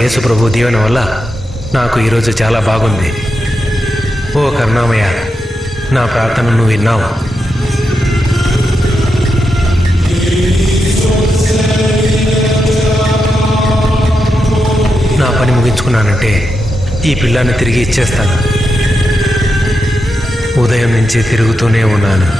యేసు ప్రభు దీవెన వల్ల నాకు ఈరోజు చాలా బాగుంది. ఓ కరుణామయ్య, నా ప్రార్థన నువ్వు విన్నావు. నా పని ముగించుకున్నానంటే ఈ పిల్లాన్ని తిరిగి ఇచ్చేస్తాను. ఉదయం నుంచి తిరుగుతూనే ఉన్నాను.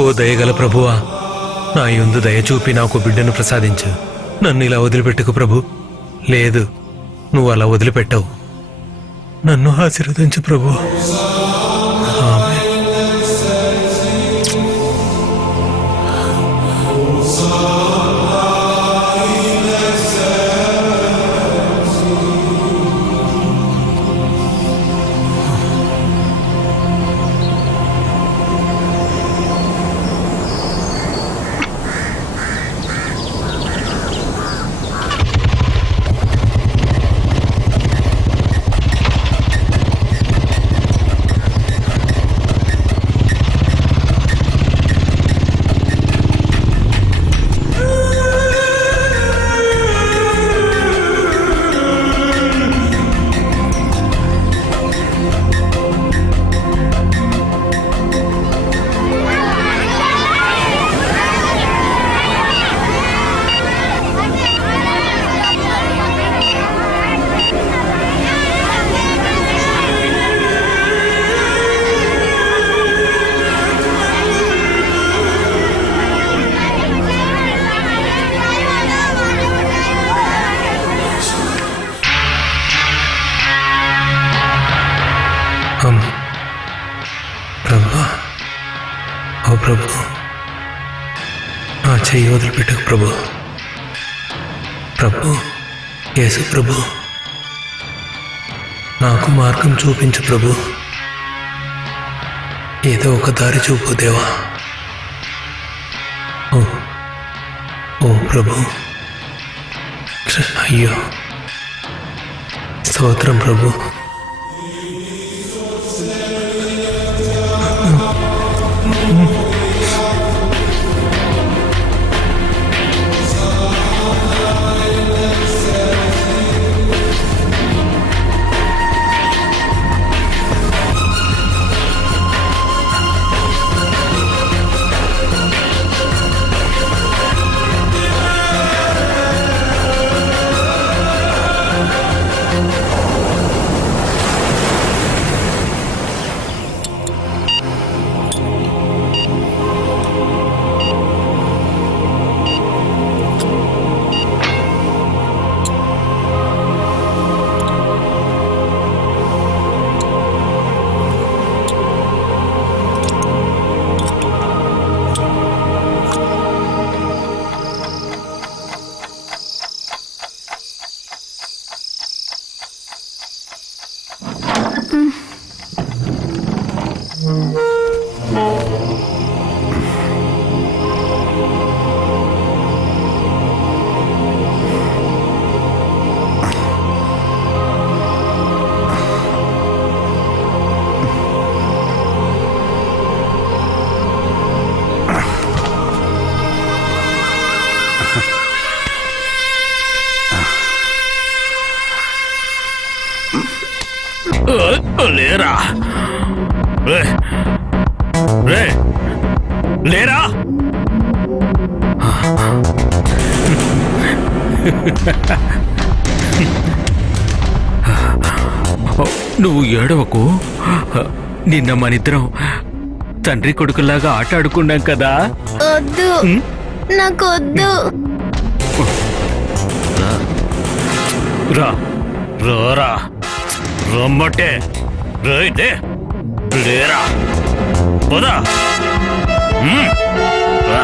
ఓ దయగల ప్రభువా, నా యందు దయ చూపి నాకు బిడ్డను ప్రసాదించు. నన్ను ఇలా వదిలిపెట్టుకు ప్రభు. లేదు, నువ్వు అలా వదిలిపెట్టవు. నన్ను ఆశీర్వదించు ప్రభు. ఆమేన్. ప్రభు, ఓ ప్రభు, నా చెయ్యి వదిలిపెట్టకు ప్రభు. ప్రభు, యేసు ప్రభు, నాకు మార్గం చూపించు ప్రభు. ఏదో ఒక దారి చూపు దేవా. ఓ ఓ ప్రభు, అయ్యో స్తోత్రం ప్రభు. లేరా రే, రే, లేరా నువ్వు ఏడవకు. నిన్న మనిద్దరం తండ్రి కొడుకులాగా ఆట ఆడుకున్నాం కదా. వద్దు, నాకు వద్దు. రా రా రమ్మటే రైతే లేరా పోదా. రా.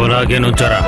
ఓలాగే నుంచరా.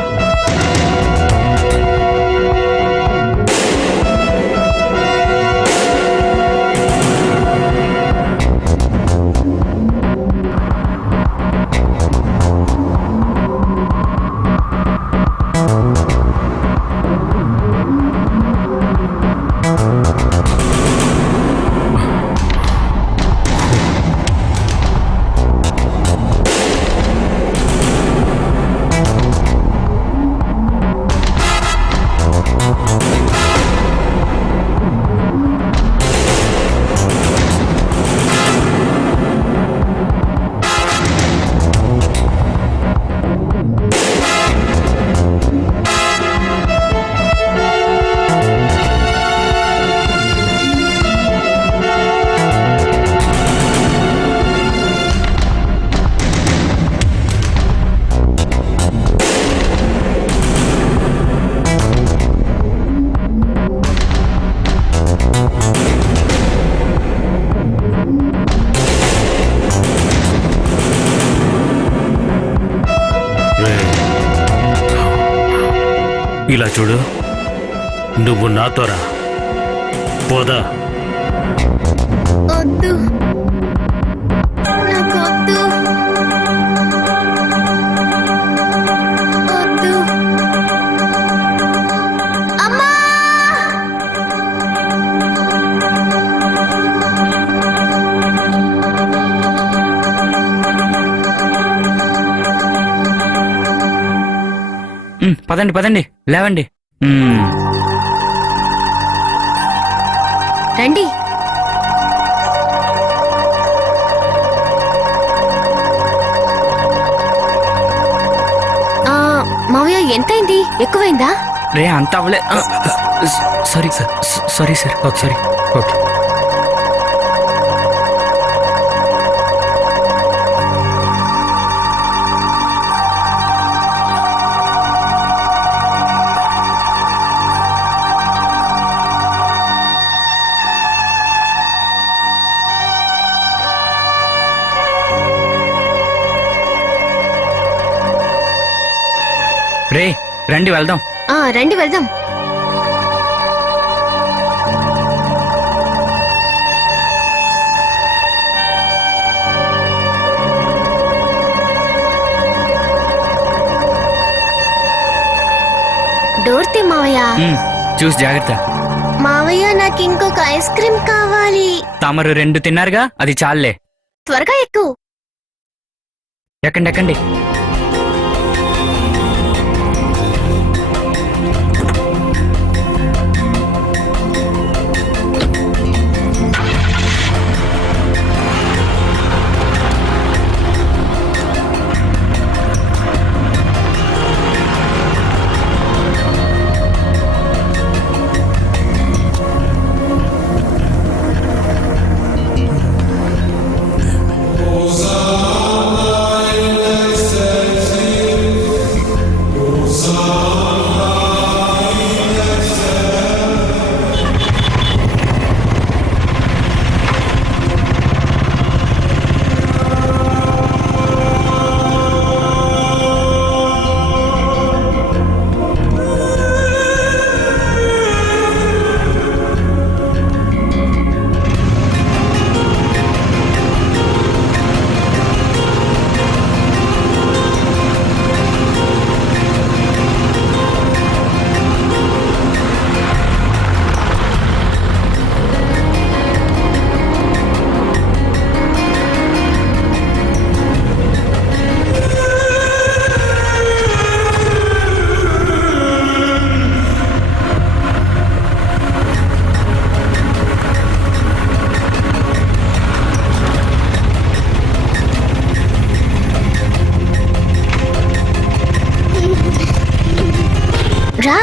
ఇలా చూడు, నువ్వు నాతోరా. పోదా. వద్దు, నాకు వద్దు. వద్దు. అమ్మా! పదండి పదండి, లేవండి. రండి. మావయ్య, ఎంతైంది? ఎక్కువైందా? రే అంత అవలే. Sorry sir, sorry sir. ఒకసారి ఓకే. రే రండి వెళ్దాం. రండి వెళ్దాం. డోర్ తీ మావయ్య. చూసి జాగ్రత్త. మావయ్య, నాకు ఇంకొక ఐస్ క్రీమ్ కావాలి. తమరు 2 తిన్నారుగా, అది చాలే. త్వరగా ఎక్కు. ఎక్కండి ఎక్కండి. Hosanna in the రా.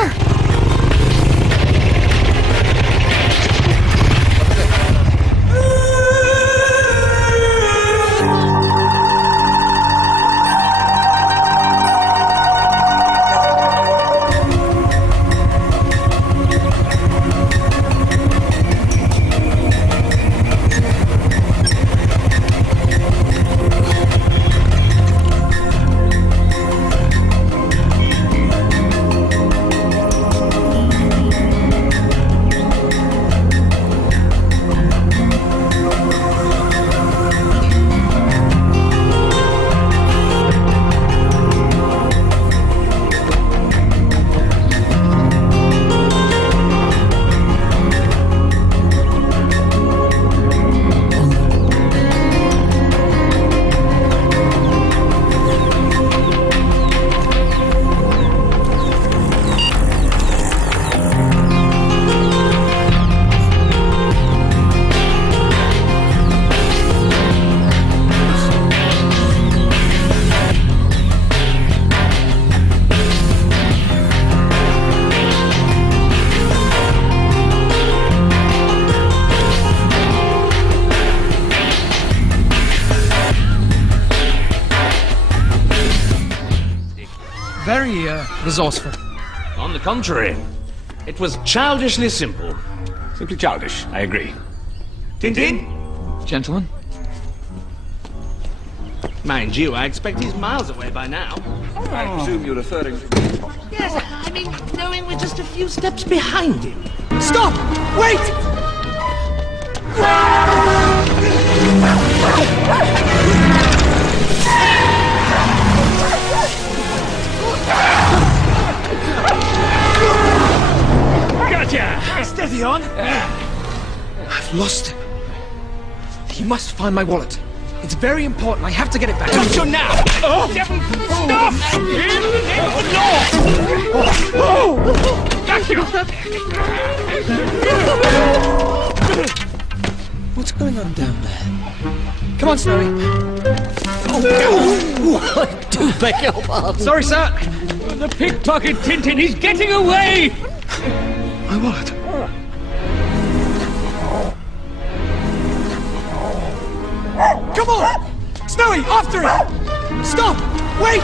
Very resourceful. On the contrary, it was childishly simple. Simply childish, I agree. Tintin? Gentlemen. Mind you, I expect he's miles away by now. I presume you're referring to... Yes, I mean, knowing we're just a few steps behind him. Stop! Wait! Gotcha! Steady on! I've lost him. He must find my wallet. It's very important. I have to get it back. Got you now! Devil, stop! In the name of the law! Got you! What's going on down there? Come on, Snowy. Do beg your pardon. Sorry, sir. The pickpocket Tintin, he's getting away! My wallet. Come on! Snowy, after it! Stop! Wait!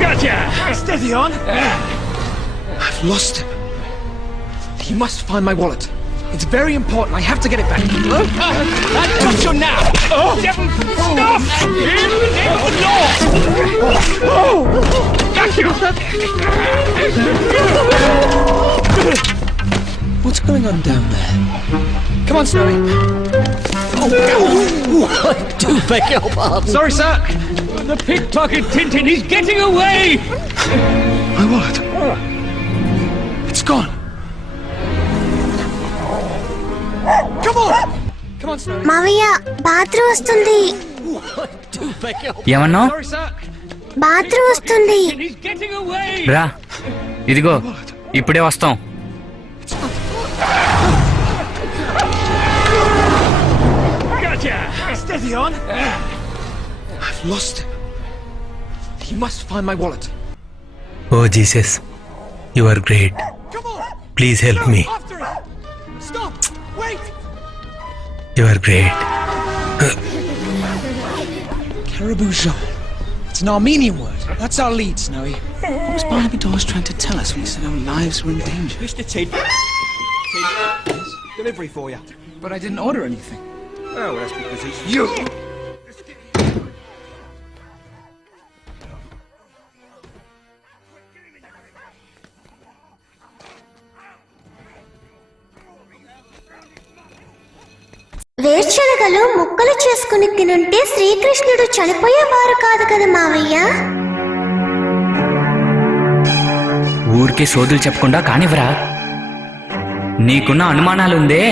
Gotcha! Steady on! I've lost him. He must find my wallet. It's very important. I have to get it back. I've got you now! Devil, stop! In the name of the law! Got you! What's going on down there? Come on, Snowy. Do beg your pardon. Sorry, sir. The pickpocket Tintin, he's getting away! My wallet. It's gone. Come on! Come on, Snowy. మావయ్య bathroom వస్తుంది. Do beg your ఏమన్నావు? Sorry, sir. Bathroom వస్తుంది. He's getting away! రా ఇదిగో ఇప్పుడే వస్తాం. Gotcha! Steady on! I've lost him. He must find my wallet. Oh Jesus, you are great. Come on! Please help me. After it! Stop! Wait! You are great. Caribou Jean. It's an Armenian word. That's our lead, Snowy. What was Barnaby Dawes trying to tell us when he said our lives were in danger? Mr. Tid. Yes? Delivery for you. But I didn't order anything. Oh, that's because it's you. వేరుశనగలు ముక్కలు చేసుకుని తినుంటే శ్రీకృష్ణుడు చనిపోయేవారు కాదు కదా మావయ్య. ఊరికే సోదులు చెప్పకుండా కానివ్వరా. నీకున్న అనుమానాలుందే.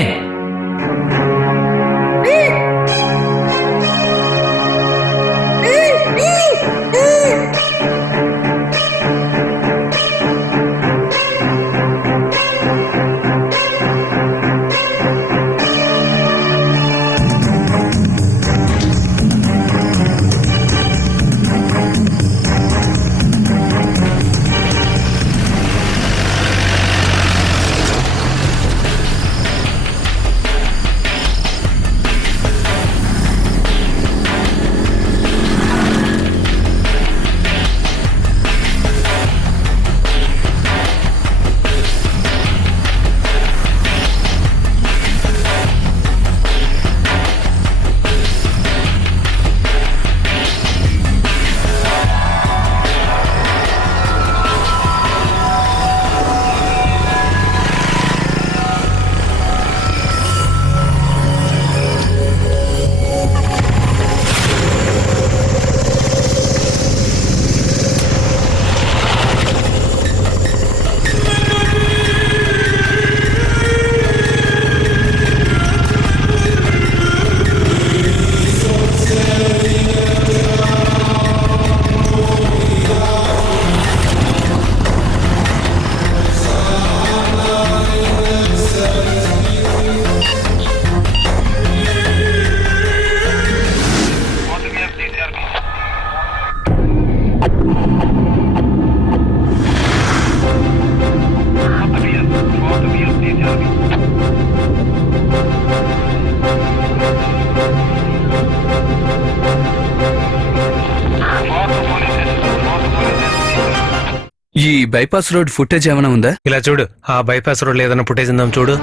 బైపాస్ రోడ్ ఫుటేజ్ ఏమైనా ఉందా? ఇలా చూడు, ఆ బైపాస్ రోడ్ ఏదైనా ఫుటేజ్ ఉందాం చూడు.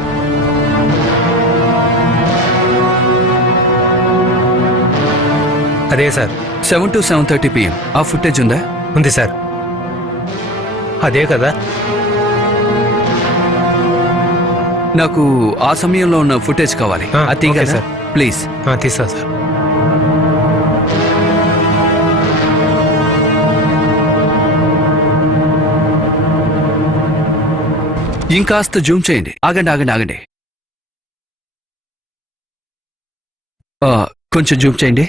అదే సార్. 7 to 7:30 PM ఆ ఫుటేజ్ ఉందా? ఉంది సార్. అదే కదా. నాకు ఆ సమయంలో ఉన్న ఫుటేజ్ కావాలి. అది ఓకే కదా సార్. ప్లీజ్. తీస్తా సార్. ఇంకాస్త జూమ్ చేయండి. ఆగండి. కొంచెం జూమ్ చేయండి.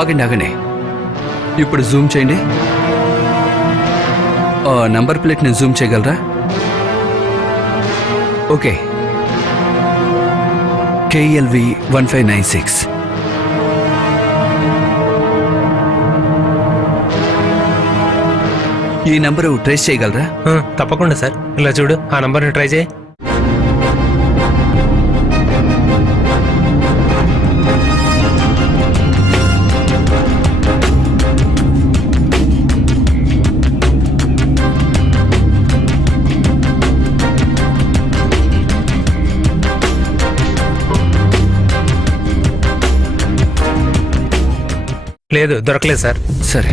ఆగండి. ఇప్పుడు జూమ్ చేయండి. నంబర్ ప్లేట్ ని జూమ్ చేయగలరా? ఓకే. KLV 1596. ఈ నంబరు ట్రేస్ చేయగలరా? తప్పకుండా సార్. ఇలా చూడు, ఆ నంబర్ని ట్రై చేయి. లేదు, దొరకలేదు సార్. సరే.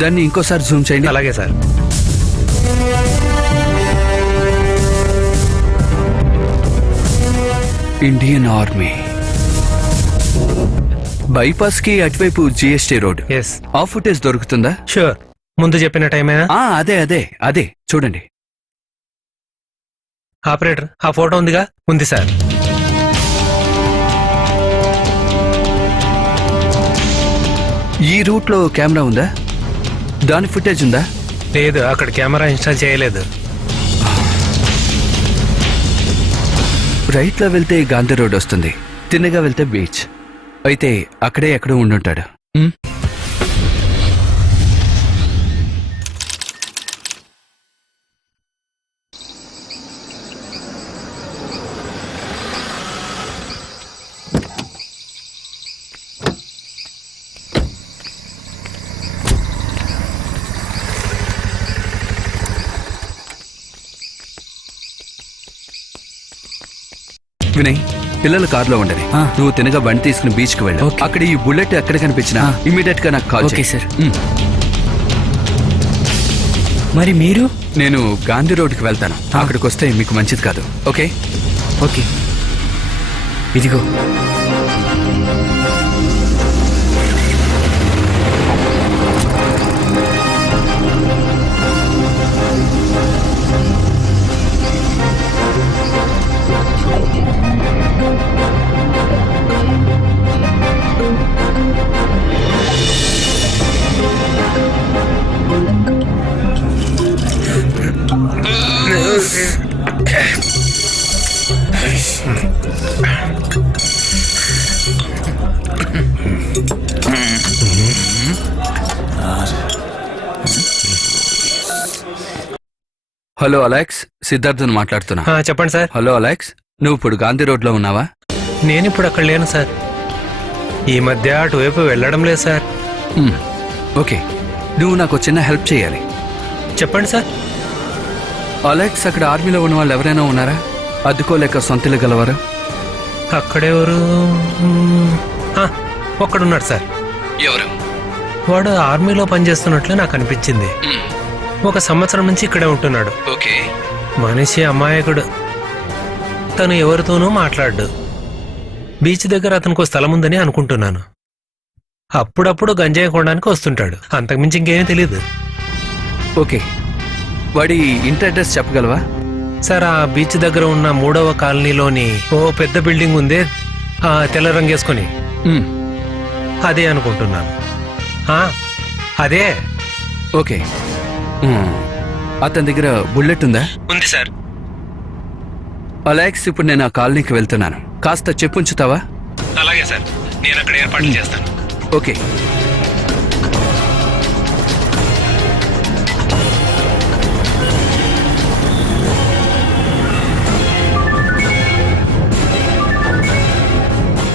దాన్ని ఇంకోసారి జూమ్ చేయండి. అలాగే సార్. ఇండియన్ ఆర్మీ బైపాస్ కి అటువైపు GST రోడ్. ఎస్. ఆ ఫుటేజ్ దొరుకుతుందా? షూర్. ముందు చెప్పిన టైమేనా? అదే చూడండి. ఆపరేటర్, ఆ ఫోటో ఉందిగా? ఉంది సార్. ఈ రూట్ లో కెమెరా ఉందా? దాని ఫుటేజ్ ఉందా? లేదు, అక్కడ కెమెరా ఇన్స్టాల్ చేయలేదు. రైట్ లో వెళ్తే గాంధీ రోడ్ వస్తుంది, తిన్నగా వెళ్తే బీచ్. అయితే అక్కడే ఎక్కడో ఉండుంటాడు. వినయ్, పిల్లలు కారులో ఉండని, నువ్వు తినగా బండి తీసుకుని బీచ్ కి వెళ్ళావు. అక్కడ ఈ బుల్లెట్ ఎక్కడ కనిపించినా ఇమీడియట్ గా నాకు కాల్ చేయి. సార్. మరి మీరు? నేను గాంధీ రోడ్డుకి వెళ్తాను. అక్కడికి వస్తే మీకు మంచిది కాదు. ఓకే? ఓకే. ఇదిగో. హలో అలెక్స్, సిద్ధార్థన్ మాట్లాడుతున్నా. చెప్పండి సార్. హలో అలెక్స్, నువ్వు ఇప్పుడు గాంధీ రోడ్ లో ఉన్నావా? నేను ఇప్పుడు అక్కడ లేను సార్. ఈ మధ్య అటువైపు వెళ్ళడం లేదు సార్. ఓకే, నువ్వు నాకు చిన్న హెల్ప్ చేయాలి. చెప్పండి సార్. అలెక్స్, అక్కడ ఆర్మీలో ఉన్న వాళ్ళు ఎవరైనా ఉన్నారా? అద్దుకోలేక సొంతలు గలవారు? అక్కడెవరు? ఒక్కడున్నాడు సార్. ఎవరు? వాడు ఆర్మీలో పనిచేస్తున్నట్లు నాకు అనిపించింది. 1 సంవత్సరం నుంచి ఇక్కడే ఉంటున్నాడు. ఓకే. మనిషి అమాయకుడు. తను ఎవరితోనూ మాట్లాడు. బీచ్ దగ్గర అతనికి స్థలం ఉందని అనుకుంటున్నాను. అప్పుడప్పుడు గంజాయి కొనడానికి వస్తుంటాడు. అంతకుమించి ఇంకేమీ తెలియదు. ఓకే, వాడి ఇంటి అడ్రస్ చెప్పగలవా? సార్, ఆ బీచ్ దగ్గర ఉన్న 3వ కాలనీలోని ఓ పెద్ద బిల్డింగ్ ఉంది, తెల్ల రంగేసుకుని. అదే అనుకుంటున్నాను. అదే. ఓకే. అతని దగ్గర బుల్లెట్ ఉందా? ఉంది సార్. అలెక్స్, ఇప్పుడు నేను ఆ కాలనీకి వెళ్తున్నాను. కాస్త చెప్పుంచుతావా? అలాగే సార్, నేను అక్కడ ఏర్పాట్లు చేస్తాను. ఓకే.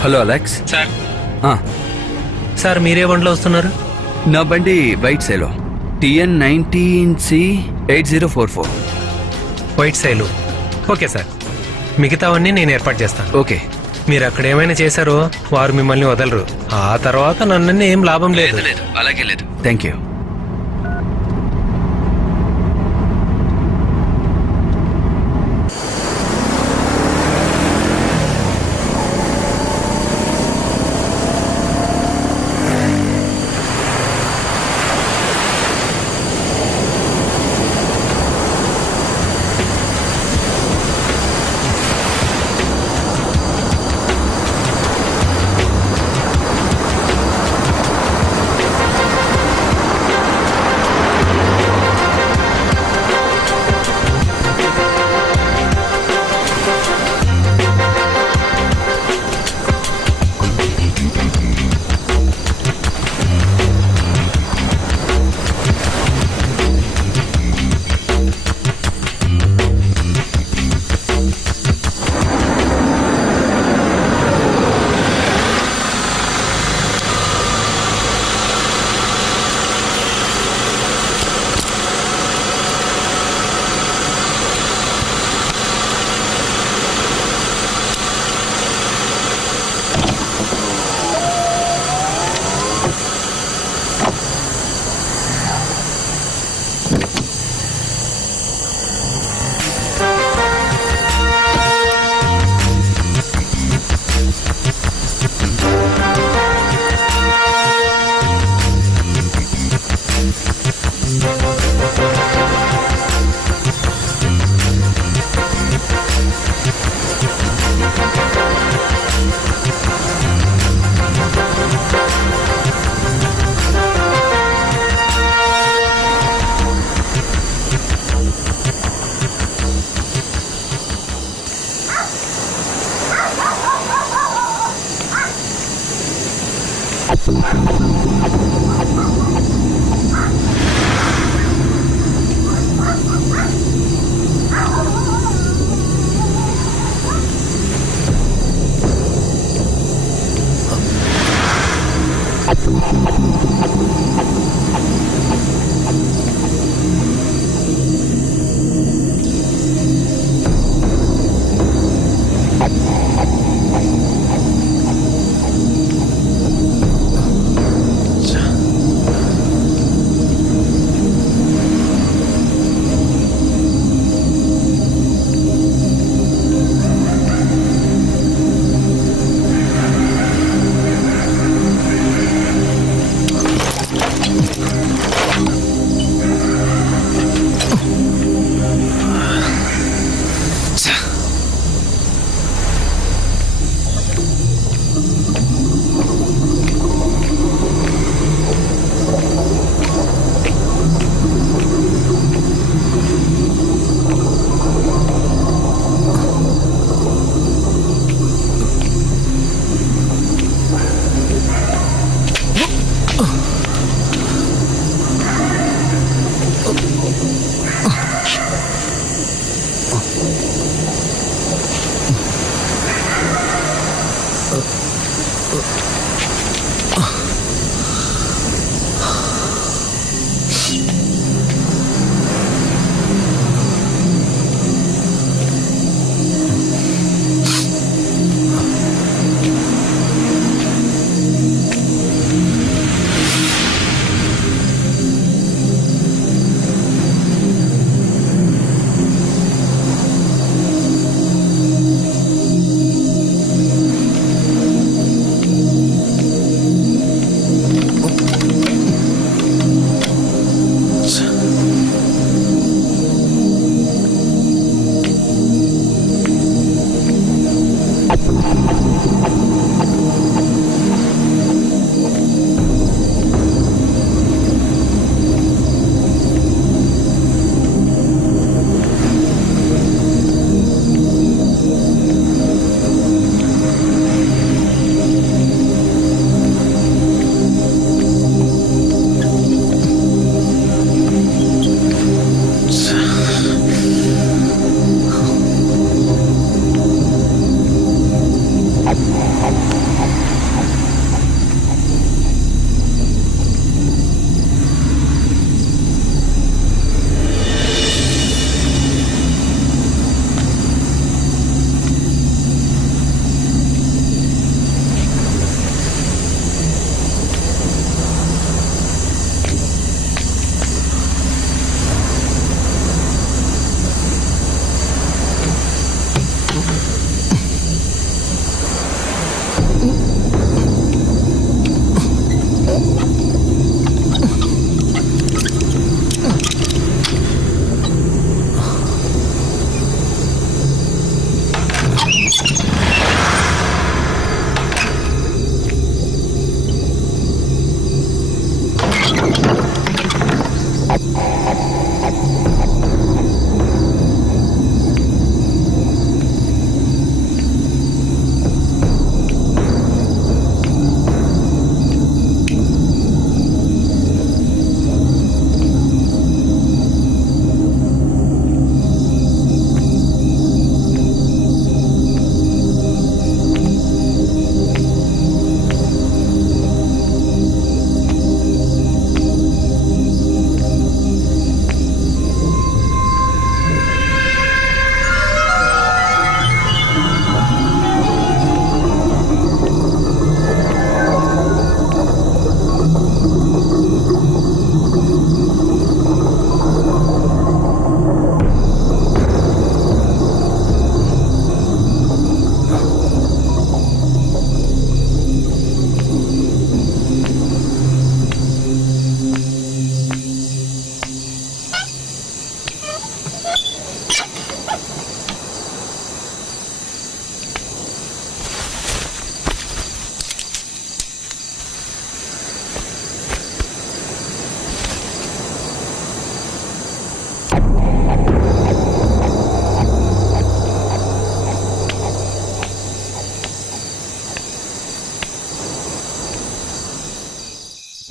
Hello Alex. సార్ ఆ, సార్ మీరే బండిలో వస్తున్నారు? నా బండి వైట్ సేలో TN19C8044. వైట్ సైలు. ఓకే సార్, మిగతావన్నీ నేను ఏర్పాటు చేస్తాను. ఓకే. మీరు అక్కడ ఏమైనా చేశారో వారు మిమ్మల్ని వదలరు. ఆ తర్వాత నన్ను ఏం లాభం లేదు. లేదు అలాగే లేదు. Thank you.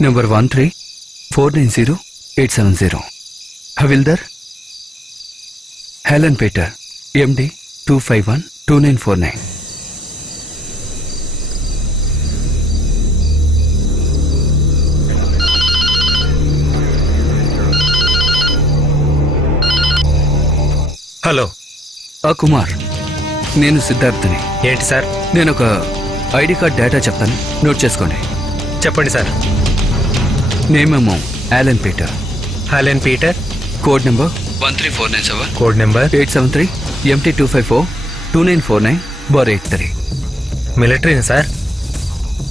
Number 13490870. Havildar Helen Peter, MD 2512949. Hello. Kumar, నేను సిద్ధార్థని. ఏంటి సార్? నేను ఒక ఐడి కార్డ్ డేటా చెప్తాను, నోట్ చేసుకోండి. చెప్పండి సార్. నేమేమో Allen Peter. Helen Peter. Code number 13497. Code number 873 MT25429/83. మిలిటరీని సార్?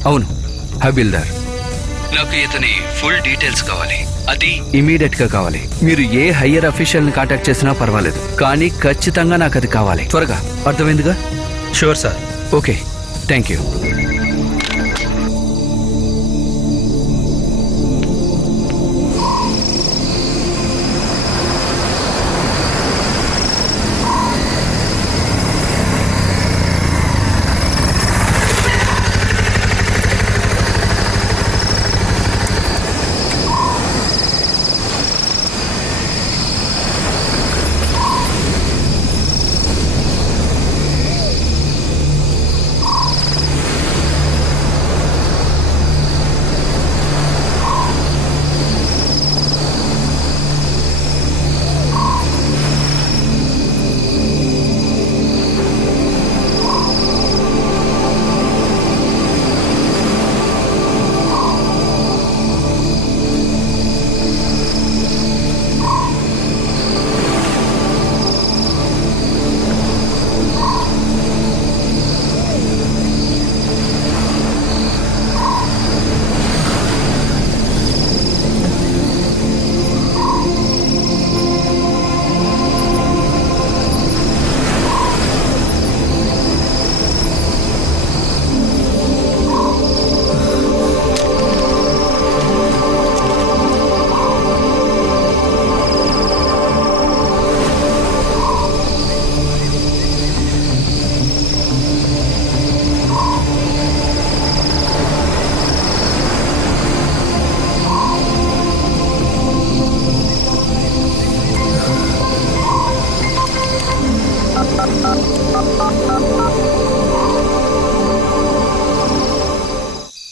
అవును, హబీల్దార్. నాకు ఇతని ఫుల్ డీటెయిల్స్ కావాలి, అది ఇమీడియట్ గా కావాలి. మీరు ఏ హయ్యర్ అఫీషియల్ ని కాంటాక్ట్ చేసినా పర్వాలేదు, కానీ ఖచ్చితంగా నాకు అది కావాలి, త్వరగా. అర్థమైందిగా? Sure sir. Okay, thank you.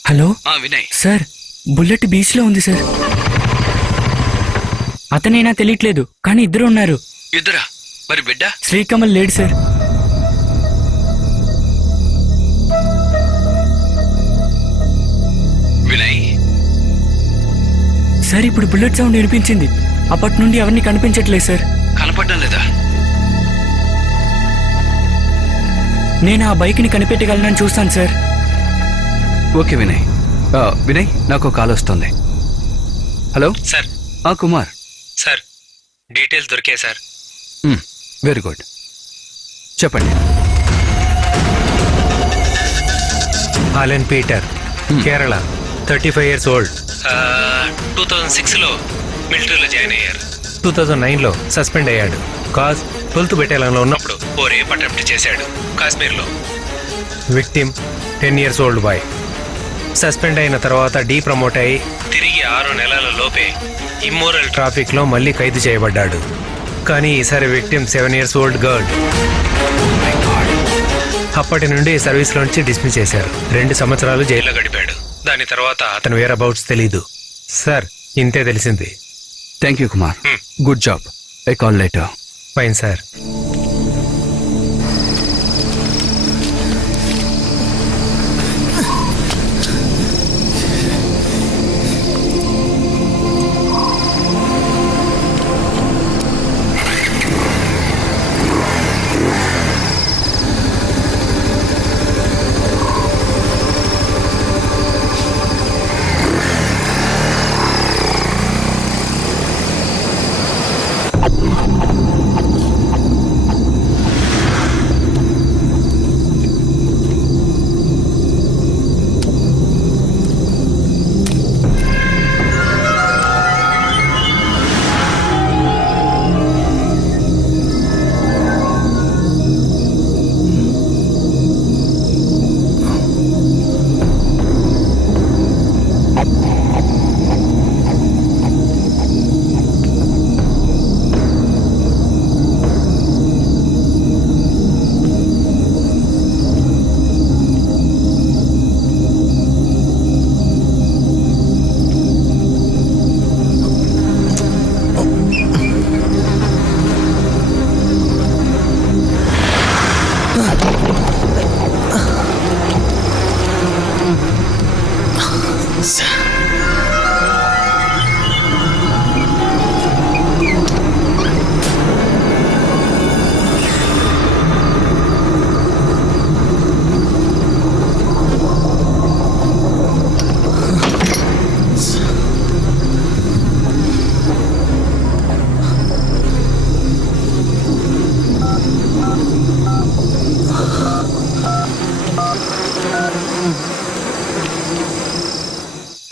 Hello Vinay sir, bullet beach లో ఉంది సార్. అతనేనా తెలియట్లేదు, కానీ ఇద్దరు ఉన్నారు. ఇద్దరా? మరి బిడ్డ? శ్రీకమల్ లేడు సార్. వినయ్, సార్ ఇప్పుడు బుల్లెట్ సౌండ్ వినిపించింది, అప్పటి నుండి ఎవరిని కనిపించట్లేదు సార్. కనపడడం లేదా? నేను ఆ బైక్ ని కనిపెట్టగలనని చూస్తాను సార్. ఓకే వినయ్. వినయ్, నాకు కాల్ వస్తుంది. Hello sir. Kumar sir, details దొరికాయి సార్. వెరీ గుడ్, చెప్పండి. హాలెన్ పీటర్, కేరళ, 35 years old. 2006లో మిలిటరీలో జాయిన్ అయ్యారు. 2009లో సస్పెండ్ అయ్యాడు. కాజ్ 12th బెటాలియన్లో ఉన్నప్పుడు ఓ రేప్ అటెంప్ట్ చేశాడు కాశ్మీర్లో. Victim 10 years old boy. Suspend అయిన తర్వాత ప్రమోట్ అయి తిరిగి 6 నెలల లోపే ఇమ్మోరల్ ట్రాఫిక్లో మళ్ళీ ఖైదు చేయబడ్డాడు. కానీ ఈసారి విక్టిమ్ 7 years old గర్ల్. అప్పటి నుండి సర్వీస్లో నుంచి డిస్మిస్ చేశారు. 2 సంవత్సరాలు జైల్లో గడిపాడు. దాని తర్వాత అతను వేర్ అబౌట్స్ తెలీదు సార్. ఇంతే తెలిసింది. Thank you Kumar, good job. I call later. Fine sir.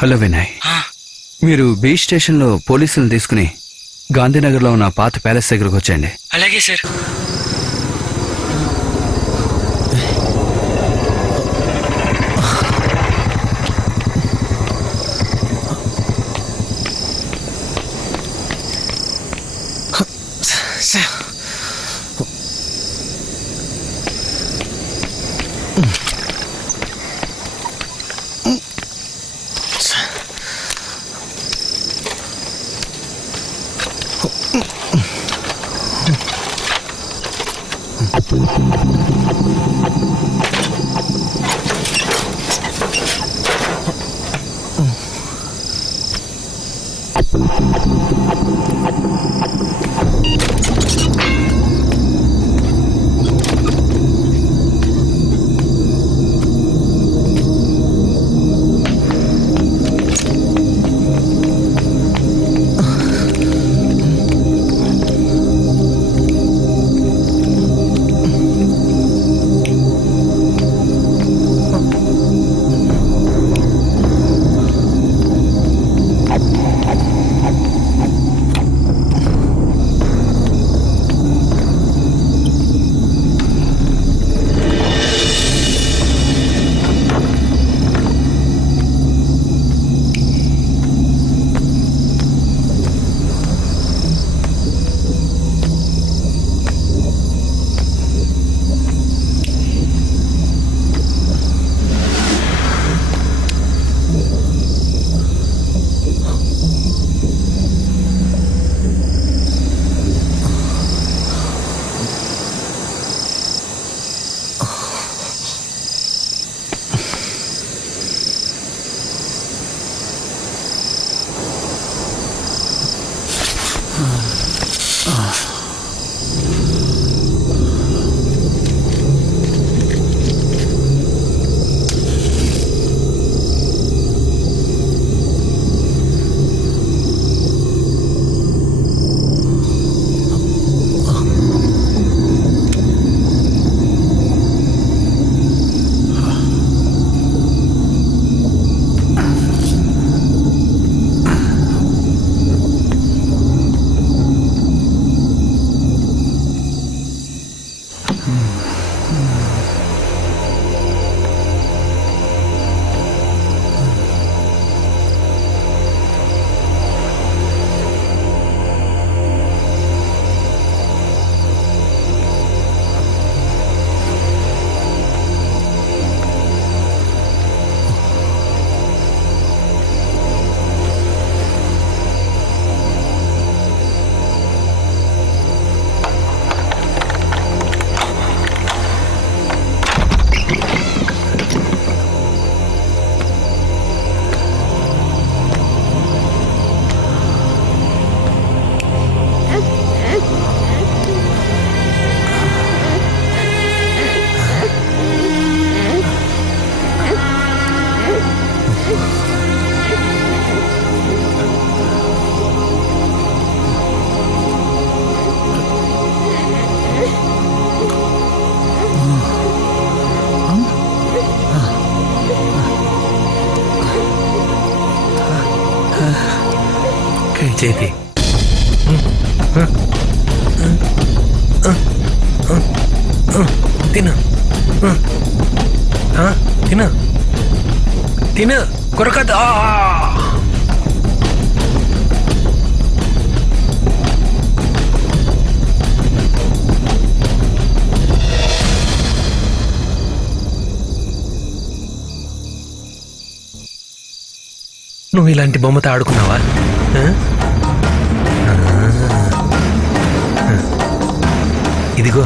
Hello Vinay, మీరు బీచ్ స్టేషన్లో పోలీసులను తీసుకుని గాంధీనగర్లో ఉన్న పాత ప్యాలెస్ దగ్గరకు వచ్చేయండి. అలాగే సార్. చేతి తిన తిన తిన కొరకదు. నువ్వు ఇలాంటి బొమ్మతో ఆడుకున్నావా? ఇదిగో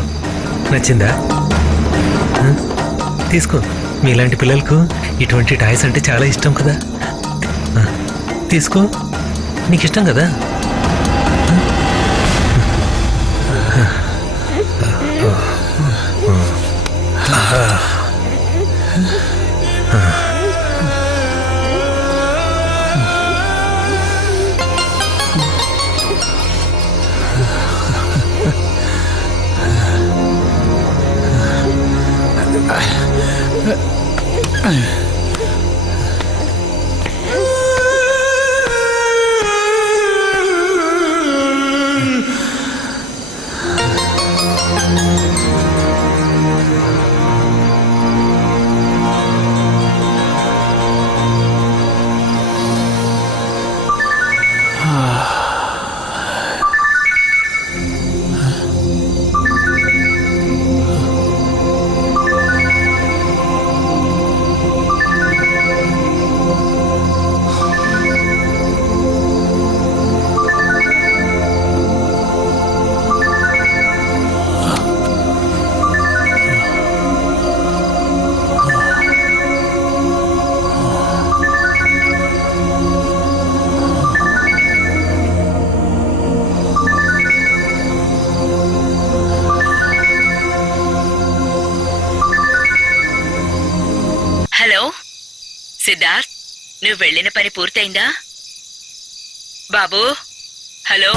నచ్చిందా? తీసుకో. మీలాంటి పిల్లలకు ఇటువంటి టాయ్స్ అంటే చాలా ఇష్టం కదా. తీసుకో, నీకు ఇష్టం కదా. హలో సిద్ధార్థ్, నువ్వు వెళ్ళిన పని పూర్తయిందా? బాబూ, హలో.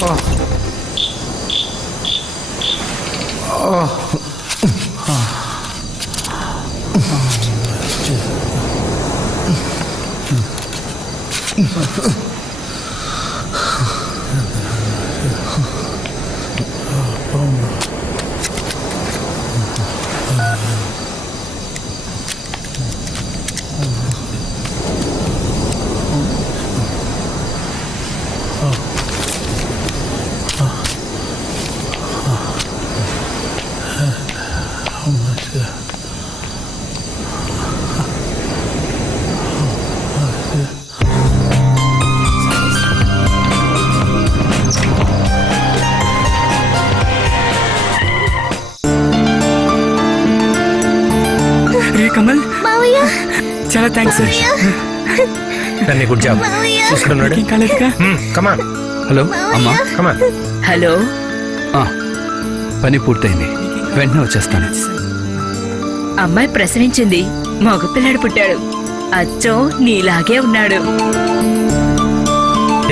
రే కమల్ మావయ్య చాలా థ్యాంక్స్ దాన్ని గుడ్ జాబ్ చూసుకున్నాడు ఏం కాలేదుగా కమాన్ హలో అమ్మా కమాన్. హలో ఆ, పని పూర్తయింది, వెంటనే వచ్చేస్తాను. అమ్మాయి ప్రసవించింది, మగపిల్లాడు పుట్టాడు. అచ్చం నీలాగే ఉన్నాడు.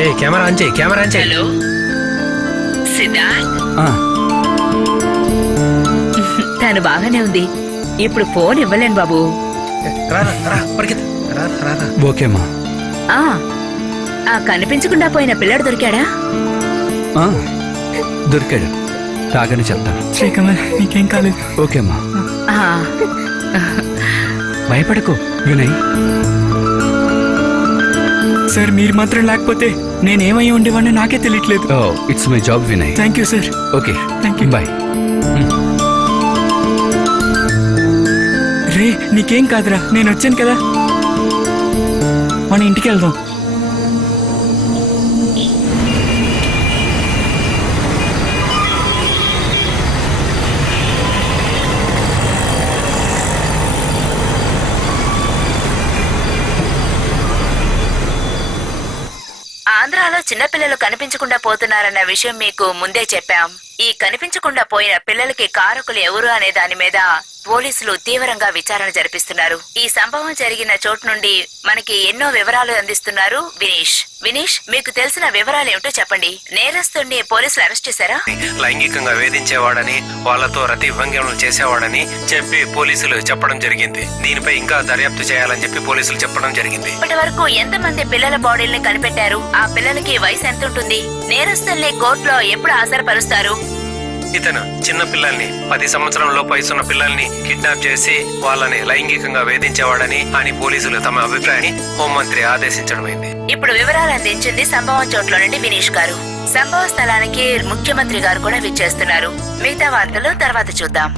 ఏ కెమెరా ఆన్ చేయి, కెమెరా ఆన్ చేయి. హలో సిద్ధార్థ్, ఆ, తను బాగానే ఉంది. ఇప్పుడు ఫోన్ ఇవ్వలేను బాబు. రా, రా, రా, పరిగెత్తు. రా, రా, రా. ఓకేమ్మా. ఆ ఆ కనిపించకుండా పోయిన పిల్లాడు దొరికాడా? ఆ, దొరికాడు, రాగానే చెప్తాను. శ్రీ కమల్ నీకేం కాలేదు. ఓకేమ్మా. ఆ, భయపడకు వినయ్. సార్ మీరు మాత్రం లేకపోతే నేనేమై ఉండేవాడిని నాకే తెలియట్లేదు. ఓ, it's my job Vinay. Thank you sir. Okay, thank you. Bye. రే నీకేం కాదురా, నేను వచ్చాను కదా, మన ఇంటికి వెళ్దాం. ఆంధ్రాలో చిన్నపిల్లలు కనిపించకుండా పోతున్నారన్న విషయం మీకు ముందే చెప్పాం. ఈ కనిపించకుండా పోయిన పిల్లలకి కారకులు ఎవరు అనే దాని మీద పోలీసులు తీవ్రంగా విచారణ జరిపిస్తున్నారు. ఈ సంభవం జరిగిన చోటు నుండి మనకి ఎన్నో వివరాలు అందిస్తున్నారు వినీష్. వినీష్, మీకు తెలిసిన వివరాలు ఏమిటో చెప్పండి. నేరస్తుడిని పోలీసులు అరెస్ట్ చేశారా? లైంగికంగా వేధించేవాడని, వాళ్ళతో రతి భంగిమలు చేసేవాడని చెప్పి పోలీసులు చెప్పడం జరిగింది. దీనిపై ఇంకా దర్యాప్తు చేయాలని చెప్పి పోలీసులు చెప్పడం జరిగింది. ఇప్పటి వరకు ఎంతమంది పిల్లల బాడీల్ని కనిపెట్టారు? ఆ పిల్లలకి వయసు ఎంత ఉంటుంది? నేరస్తుల్ని కోర్టులో ఎప్పుడు హాజరుపరుస్తారు? ఇతను చిన్న పిల్లల్ని 10 సంవత్సరం లోపు వయసున్న పిల్లల్ని కిడ్నాప్ చేసి వాళ్ళని లైంగికంగా వేధించేవాడని అని పోలీసులు తమ అభిప్రాయాన్ని హోంమంత్రి ఆదేశించడమైంది. ఇప్పుడు వివరాలు అందించింది సంభవం చోట్ల నుండి వినీష్ గారు. సంభవ స్థలానికి ముఖ్యమంత్రి గారు కూడా విచ్చేస్తున్నారు. మిగతా వార్తలు తర్వాత చూద్దాం.